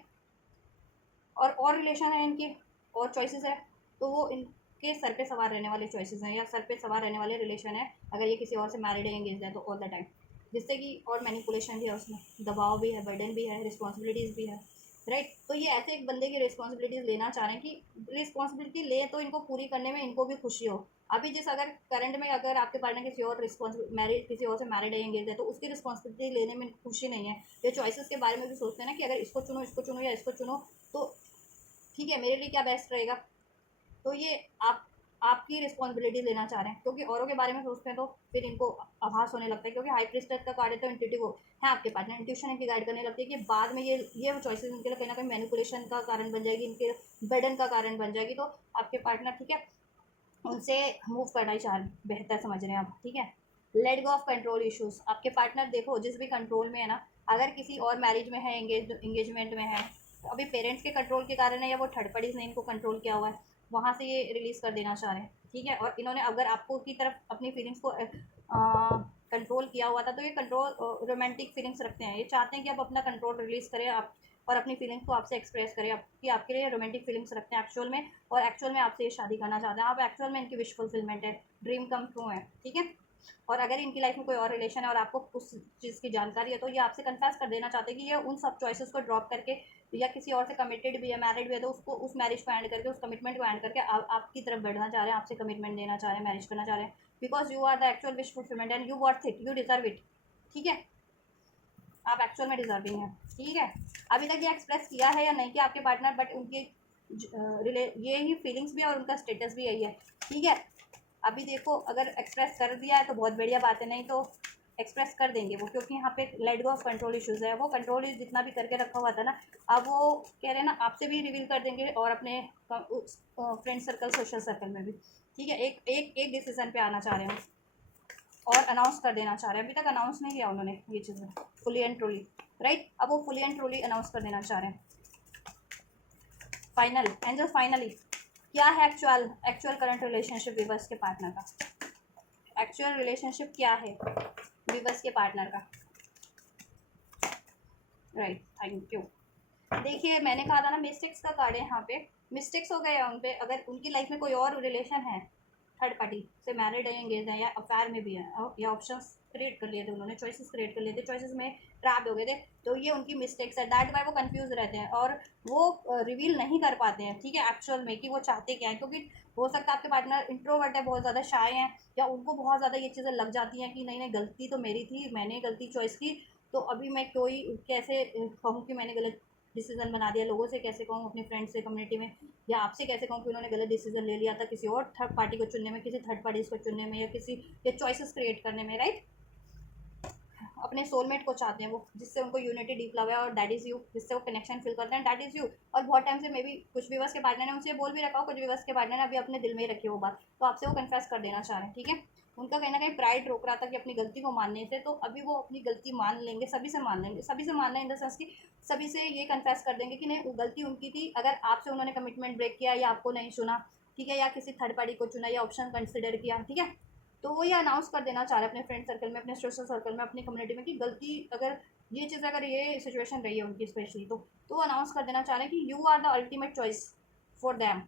और रिलेशन है इनके, और चॉइसेस है, तो वो इनके सर पे सवार रहने वाले चॉइसेस हैं, या सर पे सवार रहने वाले रिलेशन है, अगर ये किसी और से मैरिड है, एंगेज है, तो ऑल द टाइम, जिससे कि और मैनिपुलेशन भी है उसमें, दबाव भी है, बर्डन भी है, रिस्पॉन्सिबिलिटीज़ भी है, राइट। तो ये ऐसे एक बंदे की रिस्पॉन्सिबिलिटीज़ लेना चाह रहे हैं कि रिस्पॉन्सिबिलिटी ले तो इनको पूरी करने में इनको भी खुशी हो। अभी जिस अगर करंट में अगर आपके पार्टनर किसी और मैरिड किसी और से मैरिड है, एंगेज है, तो उसकी रिस्पॉन्सिबिलिटी लेने में खुशी नहीं है। ये चॉइसेस के बारे में भी सोचते हैं ना कि अगर इसको चुनो या इसको चुनो तो ठीक है, मेरे लिए क्या बेस्ट रहेगा। तो ये आपकी रिस्पॉन्सिबिलिटी लेना चाह रहे हैं, क्योंकि औरों के बारे में सोचते हैं तो फिर इनको आभास होने लगता है, क्योंकि हाई प्रिस्टेस का कार्ड है तो इंट्यूटिव है आपके पार्टनर, इंट्यूशन इनकी गाइड करने लगती है कि बाद में ये चॉइसेस इनके लिए कहीं ना कहीं मैनिपुलेशन का कारण बन जाएगी, इनके बर्डन का कारण बन जाएगी। तो आपके पार्टनर, ठीक है, उनसे मूव करना ही चाह बेहतर समझ रहे हैं आप, ठीक है। Let go of control issues, आपके पार्टनर देखो जिस भी कंट्रोल में है ना, अगर किसी और मैरिज में है, एंगेजमेंट में है, तो अभी पेरेंट्स के कंट्रोल के कारण है, या वो थर्ड पार्टीज ने इनको कंट्रोल किया हुआ है, वहाँ से ये रिलीज़ कर देना चाह रहे हैं, ठीक है। और इन्होंने अगर आपको की तरफ अपनी फीलिंग्स को कंट्रोल किया हुआ था, तो ये कंट्रोल रोमांटिक फीलिंग्स रखते हैं, ये चाहते हैं कि आप अपना कंट्रोल रिलीज़ करें आप, और अपनी फीलिंग्स को आपसे एक्सप्रेस करें, कि आपके लिए रोमांटिक फीलिंग्स रखते हैं एक्चुअल में, और एक्चुअल में आपसे ये शादी करना चाहते हैं, आप एक्चुअल में इनकी विश फुलफिलमेंट है, ड्रीम कम ट्रू है, ठीक है। और अगर इनकी लाइफ में कोई और रिलेशन है और आपको उस चीज़ की जानकारी है, तो ये आपसे कन्फेस कर देना चाहते हैं कि ये उन सब चॉइसेस को ड्रॉप करके, या किसी और से कमिटेड भी है, मैरिड भी है, तो उसको उस मैरिज को एंड करके, उस कमिटमेंट को एंड करके आपकी तरफ बढ़ना चाह रहे हैं, आपसे कमिटमेंट देना चाह रहे हैं, मैरिज करना चाह रहे हैं, because you are the actual wish fulfilment and you worth it, you deserve it, ठीक है। आप एक्चुअल में डिजर्विंग हैं, ठीक है। अभी तक ये एक्सप्रेस किया है या नहीं किया आपके पार्टनर, बट उनकी ये ही फीलिंग्स भी है और उनका स्टेटस भी यही है, ठीक है। अभी देखो अगर एक्सप्रेस कर दिया है तो बहुत बढ़िया बात है, नहीं तो एक्सप्रेस कर देंगे वो, क्योंकि यहाँ पे let go of control issues है, वो कंट्रोल जितना भी करके रखा हुआ था ना, अब वो कह रहे हैं ना आपसे भी रिवील कर देंगे, और अपने फ्रेंड सर्कल, सोशल सर्कल में भी, ठीक है। एक डिसीजन पे आना चाह रहे हैं और अनाउंस कर देना चाह रहे हैं। अभी तक अनाउंस नहीं किया उन्होंने ये चीज़ें फुली एंड ट्रूली, राइट। अब वो फुली एंड ट्रूली अनाउंस कर देना चाह रहे हैं। फाइनल एंजल, फाइनली क्या है एक्चुअल करंट रिलेशनशिप विवर्स के पार्टनर का, एक्चुअल रिलेशनशिप क्या है विवर्स के पार्टनर का, राइट, थैंक यू। देखिए मैंने कहा था ना मिस्टेक्स का कार्ड है, यहाँ पे मिस्टेक्स हो गए उन पे, अगर उनकी लाइफ में कोई और रिलेशन है, थर्ड पार्टी से मैरिड है, एंगेज है, या अफेयर में भी है, या ऑप्शंस क्रिएट कर लिए थे उन्होंने, चॉइसेस क्रिएट कर लिए थे, चॉइसेस में ट्रैप हो गए थे, तो ये उनकी मिस्टेक्स है, दैट वाई वो कंफ्यूज रहते हैं और वो रिवील नहीं कर पाते हैं, ठीक है, एक्चुअल में कि वो चाहते क्या है, क्योंकि हो सकता है आपके पार्टनर इंट्रोवर्ट है, बहुत ज़्यादा शाय हैं, या उनको बहुत ज़्यादा ये चीज़ें लग जाती हैं कि नहीं नहीं गलती तो मेरी थी, मैंने गलती चॉइस की, तो अभी मैं कोई कैसे कहूँ कि मैंने गलत डिसीजन बना दिया, लोगों से कैसे कहूँ, अपने फ्रेंड्स से, कम्युनिटी में, या आपसे कैसे कहूँ कि उन्होंने गलत डिसीजन ले लिया था किसी और थर्ड पार्टी को चुनने में, किसी थर्ड पार्टीज को चुनने में, या किसी ये चॉइसेस क्रिएट करने में, राइट। अपने सोलमेट को चाहते हैं वो, जिससे उनको यूनिटी डीप लव है, और दैट इज़ यू, जिससे वो कनेक्शन फील करते हैं, दैट इज़ यू। और बहुत टाइम से मे बी कुछ व्यूअर्स के पार्टनर ने उनसे बोल भी रखा हो, कुछ व्यूअर्स के पार्टनर ने अभी अपने दिल में ही रखी वो बात, तो आपसे वो कन्फेस कर देना चाह रहे हैं, ठीक है। उनका कहीं ना कहीं प्राइड रोक रहा था कि अपनी गलती को मानने से, तो अभी वो अपनी गलती मान लेंगे, सभी से मान लेंगे, सभी से मान लें इन द सेंस कि सभी से ये कन्फेस कर देंगे कि नहीं वो गलती उनकी थी, अगर आपसे उन्होंने कमिटमेंट ब्रेक किया, या आपको नहीं सुना, ठीक है, या किसी थर्ड पार्टी को चुना, या ऑप्शन कंसिडर किया, ठीक है, तो वो ये अनाउंस कर देना चाह रहे हैं अपने फ्रेंड सर्कल में, अपने सोशल सर्कल में, अपनी कम्युनिटी में, कि गलती अगर ये चीज़, अगर ये सिचुएशन रही है उनकी स्पेशली, तो वो अनाउंस कर देना चाह रहे हैं कि you are the ultimate choice for them,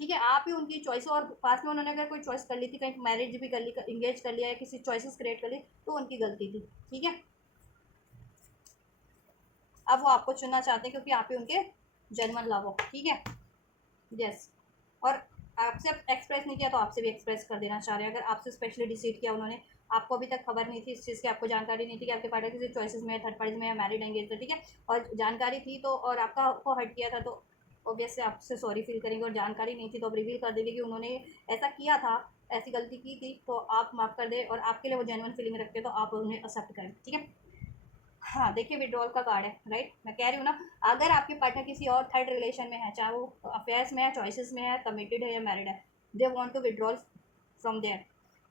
ठीक है, आप ही उनकी चॉइस। और पास में उन्होंने अगर कोई चॉइस कर ली थी, कहीं मैरिज भी कर ली, इंगेज कर लिया, या किसी चॉइसेस क्रिएट कर ली, तो उनकी गलती थी, ठीक है। अब वो आपको चुनना चाहते हैं क्योंकि आप ही उनके जेन्युइन लव हो, ठीक है, यस। और आपसे एक्सप्रेस नहीं किया तो आपसे भी एक्सप्रेस कर देना चाह रहे हैं, अगर आपसे स्पेशली डिसीड किया उन्होंने, आपको अभी तक खबर नहीं थी इस चीज़ की, आपको जानकारी नहीं थी कि आपके पार्टनर किसी चॉइसेस में, थर्ड पार्टीज में, या मैरिड एंगेज, तो ठीक है, और जानकारी थी तो, और आपका आपको हर्ट किया था, तो ऑब्वियसली आपसे सॉरी फील करेंगे, और जानकारी नहीं थी तो अब रिवील कर देंगे कि उन्होंने ऐसा किया था, ऐसी गलती की थी, तो आप माफ़ कर दें, और आपके लिए वो जेन्युइन फीलिंग रखते हैं, तो आप उन्हें एक्सेप्ट करें, ठीक है। हाँ देखिए विड्रॉल का कार्ड है, राइट, मैं कह रही हूँ ना, अगर आपके पार्टनर किसी और थर्ड रिलेशन में है, चाहे वो अफेयर्स में है, चॉइसेस में है, कमिटेड है, या मैरिड है, they want to withdrawal from there,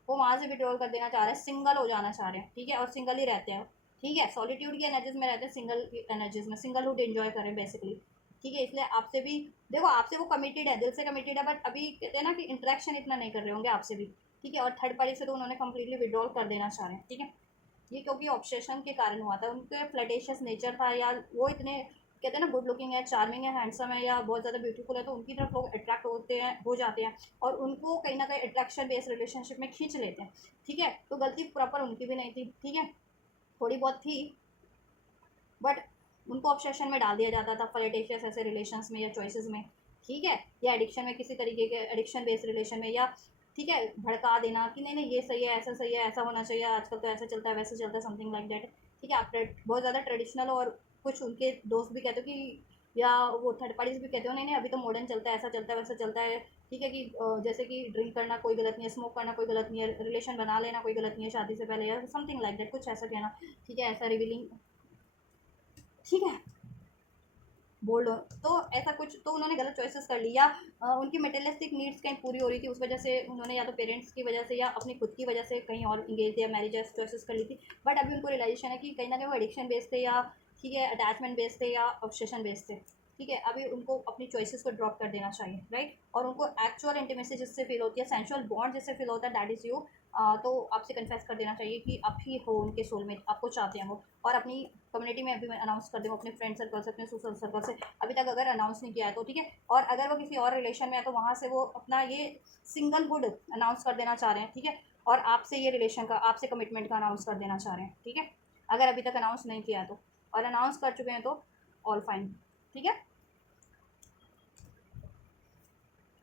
वो वहाँ से विड्रॉल कर देना चाह रहे हैं, सिंगल हो जाना चाह रहे हैं, ठीक है, और सिंगल ही रहते हैं, ठीक है, सॉलिट्यूड की एनर्जीज में रहते हैं, सिंगल एनर्जीज में सिंगलहुड एंजॉय करें बेसिकली, ठीक है। इसलिए आपसे भी देखो, आपसे वो कमिटेड है, दिल से कमिटेड है, बट अभी कहते हैं ना कि इंटरेक्शन इतना नहीं कर रहे होंगे आपसे भी, ठीक है, और थर्ड पार्टी से तो उन्होंने कम्प्लीटली विड्रॉल कर देना चाह रहे हैं, ठीक है। ये क्योंकि ऑब्सेशन के कारण हुआ था, उनके फ्लर्टेशियस नेचर था, या वो इतने कहते हैं ना गुड लुकिंग है, चार्मिंग है, हैंडसम है, या बहुत ज़्यादा ब्यूटीफुल है, तो उनकी तरफ लोग अट्रैक्ट होते हैं, हो जाते हैं, और उनको कहीं ना कहीं अट्रैक्शन बेस्ड रिलेशनशिप में खींच लेते हैं, ठीक है। तो गलती प्रॉपर उनकी भी नहीं थी, ठीक है, थोड़ी बहुत थी, बट उनको ऑब्सेशन में डाल दिया जाता था फ्लर्टेशियस ऐसे रिलेशंस में या चॉइसेस में, ठीक है, या एडिक्शन में, किसी तरीके के एडिक्शन बेस्ड रिलेशन में, या ठीक है भड़का देना कि नहीं नहीं ये सही है, ऐसा सही है, ऐसा होना चाहिए, आजकल तो ऐसा चलता है, वैसे चलता है, समथिंग लाइक दैट, ठीक है। आप बहुत ज़्यादा ट्रेडिशनल, और कुछ उनके दोस्त भी कहते हो कि, या वो थर्ड पार्टीज भी कहते हो नहीं नहीं अभी तो मॉडर्न चलता है, ऐसा चलता है, वैसा चलता है, ठीक है, कि जैसे कि ड्रिंक करना कोई गलत नहीं है, स्मोक करना कोई गलत नहीं है, रिलेशन बना लेना कोई गलत नहीं है शादी से पहले, या समथिंग लाइक दैट, कुछ ऐसा कहना, ठीक है, ऐसा रिवीलिंग, ठीक है, बोल्ड हो, तो ऐसा कुछ, तो उन्होंने गलत चॉइसेस कर लिया, उनकी मटेरियलिस्टिक नीड्स कहीं पूरी हो रही थी, उस वजह से उन्होंने या तो पेरेंट्स की वजह से या अपनी खुद की वजह से कहीं और इंगेज या मैरिज चॉइसेस कर ली थी, बट अभी उनको रियलाइजेशन है कि कहीं ना कहीं वो एडिक्शन बेस्ड थे, या ठीक है अटैचमेंट बेस्ड थे, या ऑब्सेशन बेस्ड थे, ठीक है। अभी उनको अपनी चॉइसेस को ड्रॉप कर देना चाहिए, राइट, और उनको एक्चुअल इंटीमेसी जिससे फील होती है, सेंशुअल बॉन्ड जिससे फील होता है, दैट इज़ यू, तो आपसे कन्फेस कर देना चाहिए कि आप ही हो उनके सोलमेट, आपको चाहते हैं वो, और अपनी कम्युनिटी में अभी मैं अनाउंस कर दूँ, अपने फ्रेंड सर्कल से, अपने सोशल सर्कल से, अभी तक अगर अनाउंस नहीं किया है तो, ठीक है, और अगर वो किसी और रिलेशन में है तो वहाँ से वो अपना ये सिंगलहुड अनाउंस कर देना चाह रहे हैं, ठीक है, और आपसे ये रिलेशन का, आपसे कमिटमेंट का अनाउंस कर देना चाह रहे हैं, ठीक है, अगर अभी तक अनाउंस नहीं किया है तो, और अनाउंस कर चुके हैं तो ऑल फाइन, ठीक है।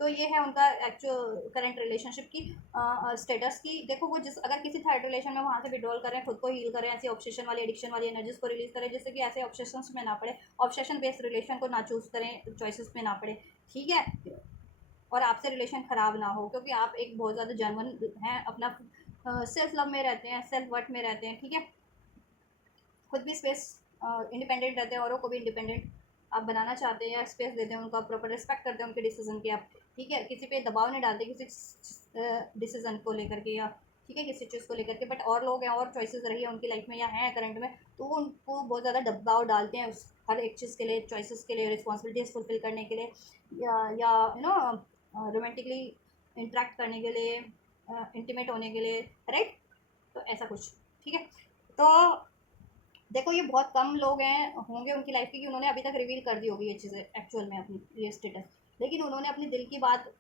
तो ये है उनका एक्चुअल करंट रिलेशनशिप की स्टेटस की। देखो वो जिस अगर किसी थर्ड रिलेशन में वहाँ से विड्रॉल करें, खुद को हील करें, ऐसी ऑब्सेशन वाली एडिक्शन वाली एनर्जीज को रिलीज करें, जिससे कि ऐसे ऑब्सेशंस में ना पड़े, ऑब्सेशन बेस्ड रिलेशन को ना चूज करें, चॉइसेस में ना पड़े, ठीक है, और आपसे रिलेशन ख़राब ना हो, क्योंकि आप एक बहुत ज़्यादा जेन्युइन हैं, अपना सेल्फ लव में रहते हैं, सेल्फ वर्थ में रहते हैं, ठीक है, खुद भी स्पेस इंडिपेंडेंट रहते हैं, औरों को भी इंडिपेंडेंट आप बनाना चाहते हैं, या स्पेस देते हैं, उनका प्रॉपर रिस्पेक्ट करते हैं उनके डिसीजन की आप, ठीक है, किसी पे दबाव नहीं डालते किसी डिसीजन को लेकर के, या ठीक है किसी चीज़ को लेकर के, बट और लोग हैं और चॉइसेस रही है उनकी लाइफ में या हैं करंट में, तो वो उनको बहुत ज़्यादा दबाव डालते हैं उस हर एक चीज़ के लिए, चॉइसेस के लिए, रिस्पॉन्सिबिलिटीज़ फुलफिल करने के लिए, या यू नो रोमांटिकली इंटरेक्ट करने के लिए, इंटीमेट होने के लिए, राइट, तो ऐसा कुछ, ठीक है। तो देखो ये बहुत कम लोग हैं होंगे उनकी लाइफ की कि उन्होंने अभी तक रिवील कर दी होगी ये चीज़ें एक्चुअल में अपनी, ये स्टेटस, लेकिन उन्होंने अपनी दिल की बात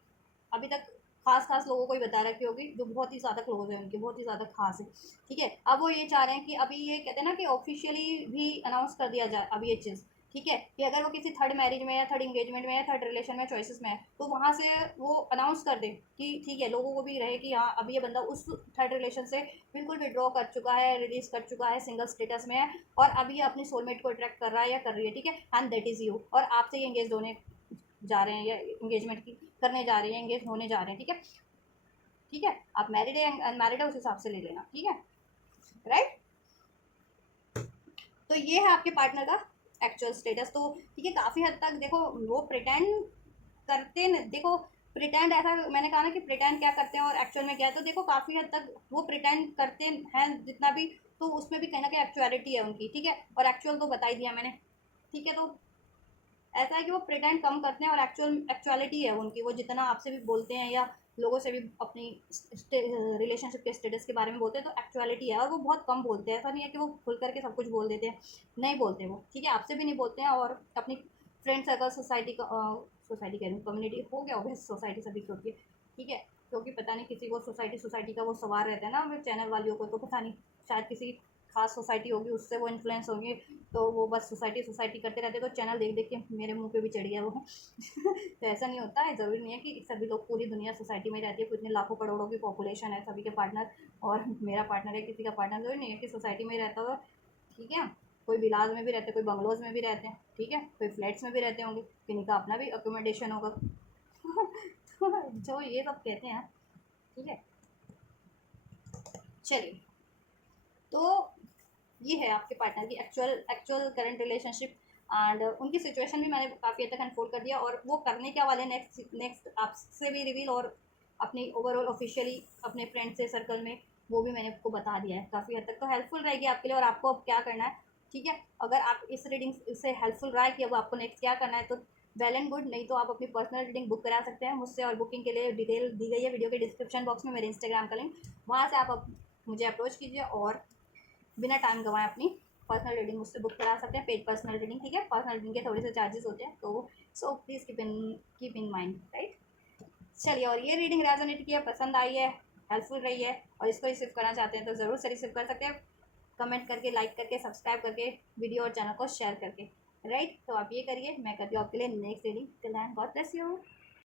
अभी तक खास खास लोगों को ही बता रखी होगी, जो बहुत ही ज़्यादा क्लोज है उनके, बहुत ही ज़्यादा खास है, ठीक है। अब वो ये चाह रहे हैं कि अभी ये कहते हैं ना कि ऑफिशियली भी अनाउंस कर दिया जाए अब ये चीज़, ठीक है, कि अगर वो किसी थर्ड मैरिज में या थर्ड इंगेजमेंट में या थर्ड रिलेशन में चॉइसेस में है, तो वहाँ से वो अनाउंस कर दे कि ठीक है, लोगों को भी रहे कि हाँ अभी ये बंदा उस थर्ड रिलेशन से बिल्कुल विड्रॉ कर चुका है, रिलीज कर चुका है, सिंगल स्टेटस में है, और अभी ये अपनी सोलमेट को अट्रैक्ट कर रहा है या कर रही है, ठीक है, एंड दैट इज़ यू, और आपसे ये इंगेज होने जा रहे हैं, या इंगेजमेंट की करने जा रहे हैं, इंगेज होने जा रहे हैं, ठीक है, ठीक है, आप मैरिड है अनमैरिड है उस हिसाब से ले लेना, ठीक है, राइट। तो ये है आपके पार्टनर का एक्चुअल स्टेटस, तो ठीक है, काफ़ी हद तक देखो वो प्रिटेंड करते न, देखो प्रिटेंड ऐसा मैंने कहा ना कि प्रिटेंड क्या करते हैं और एक्चुअल में क्या है, तो देखो काफ़ी हद तक वो प्रिटेंड करते हैं जितना भी, तो उसमें भी कहीं ना कहीं एक्चुअलिटी है उनकी, ठीक है, और एक्चुअल तो बता ही दिया मैंने, ठीक है। तो ऐसा है कि वो प्रिटेंड कम करते हैं और एक्चुअलिटी है उनकी, वो जितना आपसे भी बोलते हैं या लोगों से भी अपनी रिलेशनशिप के स्टेटस के बारे में बोलते हैं, तो एक्चुअलिटी है, और वो बहुत कम बोलते हैं, ऐसा नहीं है कि वो खुल करके सब कुछ बोल देते हैं, नहीं बोलते वो, ठीक है, आपसे भी नहीं बोलते हैं, और अपनी फ्रेंड सर्कल सोसाइटी का सोसाइटी कह रही हूँ, कम्युनिटी हो गया होगा, सोसाइटी सभी की होती है, ठीक है, क्योंकि पता नहीं किसी को सोसाइटी का वो सवार रहता है ना चैनल वालियों को, तो पता नहीं शायद किसी खास सोसाइटी होगी उससे वो इन्फ्लुएंस होंगे, तो वो बस सोसाइटी सोसाइटी करते रहते, तो चैनल देख देख के मेरे मुंह पे भी चढ़ गया वो तो ऐसा नहीं होता है, ज़रूरी नहीं है कि सभी लोग पूरी दुनिया सोसाइटी में रहती है, इतने लाखों करोड़ों की पॉपुलेशन है, सभी के पार्टनर, और मेरा पार्टनर है किसी का पार्टनर, ज़रूरी नहीं है कि सोसाइटी में रहता हो, ठीक है, कोई विलाज में भी रहते हैं, कोई बंगलोज में भी रहते हैं, ठीक है, कोई फ्लैट्स में भी रहते होंगे, किन्हीं का अपना भी अकोमोडेशन होगा तो जो ये सब कहते हैं, ठीक है, चलिए, तो ये है आपके पार्टनर की एक्चुअल करंट रिलेशनशिप, एंड उनकी सिचुएशन भी मैंने काफ़ी हद तक अनफोल्ड कर दिया, और वो करने क्या वाले नेक्स्ट नेक्स्ट आपसे भी रिवील, और अपनी ओवरऑल ऑफिशियली अपने फ्रेंड से सर्कल में, वो भी मैंने आपको बता दिया है। काफ़ी हद तक तो हेल्पफुल रहेगी आपके लिए। और आपको अब क्या करना है, ठीक है, अगर आप इस रीडिंग से हेल्पफुल रहा है कि अब आपको नेक्स्ट क्या करना है, तो वेल एंड गुड। नहीं तो आप अपनी पर्सनल रीडिंग बुक करा सकते हैं मुझसे, और बुकिंग के लिए डिटेल दी गई है वीडियो के डिस्क्रिप्शन बॉक्स में, मेरे इंस्टाग्राम का लिंक, वहाँ से आप मुझे अप्रोच कीजिए और बिना टाइम गंवाए अपनी पर्सनल रीडिंग मुझसे बुक करा सकते हैं, पेड पर्सनल रीडिंग, ठीक है। पर्सनल रीडिंग के थोड़े से चार्जेस होते हैं, तो so please keep in mind, right. चलिए, और ये रीडिंग रेजोनेट की है, पसंद आई है, हेल्पफुल रही है, और इसको रिसीव करना चाहते हैं तो ज़रूर से रिसीव कर सकते हैं, कमेंट करके, लाइक करके, सब्सक्राइब करके, वीडियो और चैनल को शेयर करके, राइट। तो आप ये करिए, मैं करती हूँ आपके लिए next reading. Till then, God bless you.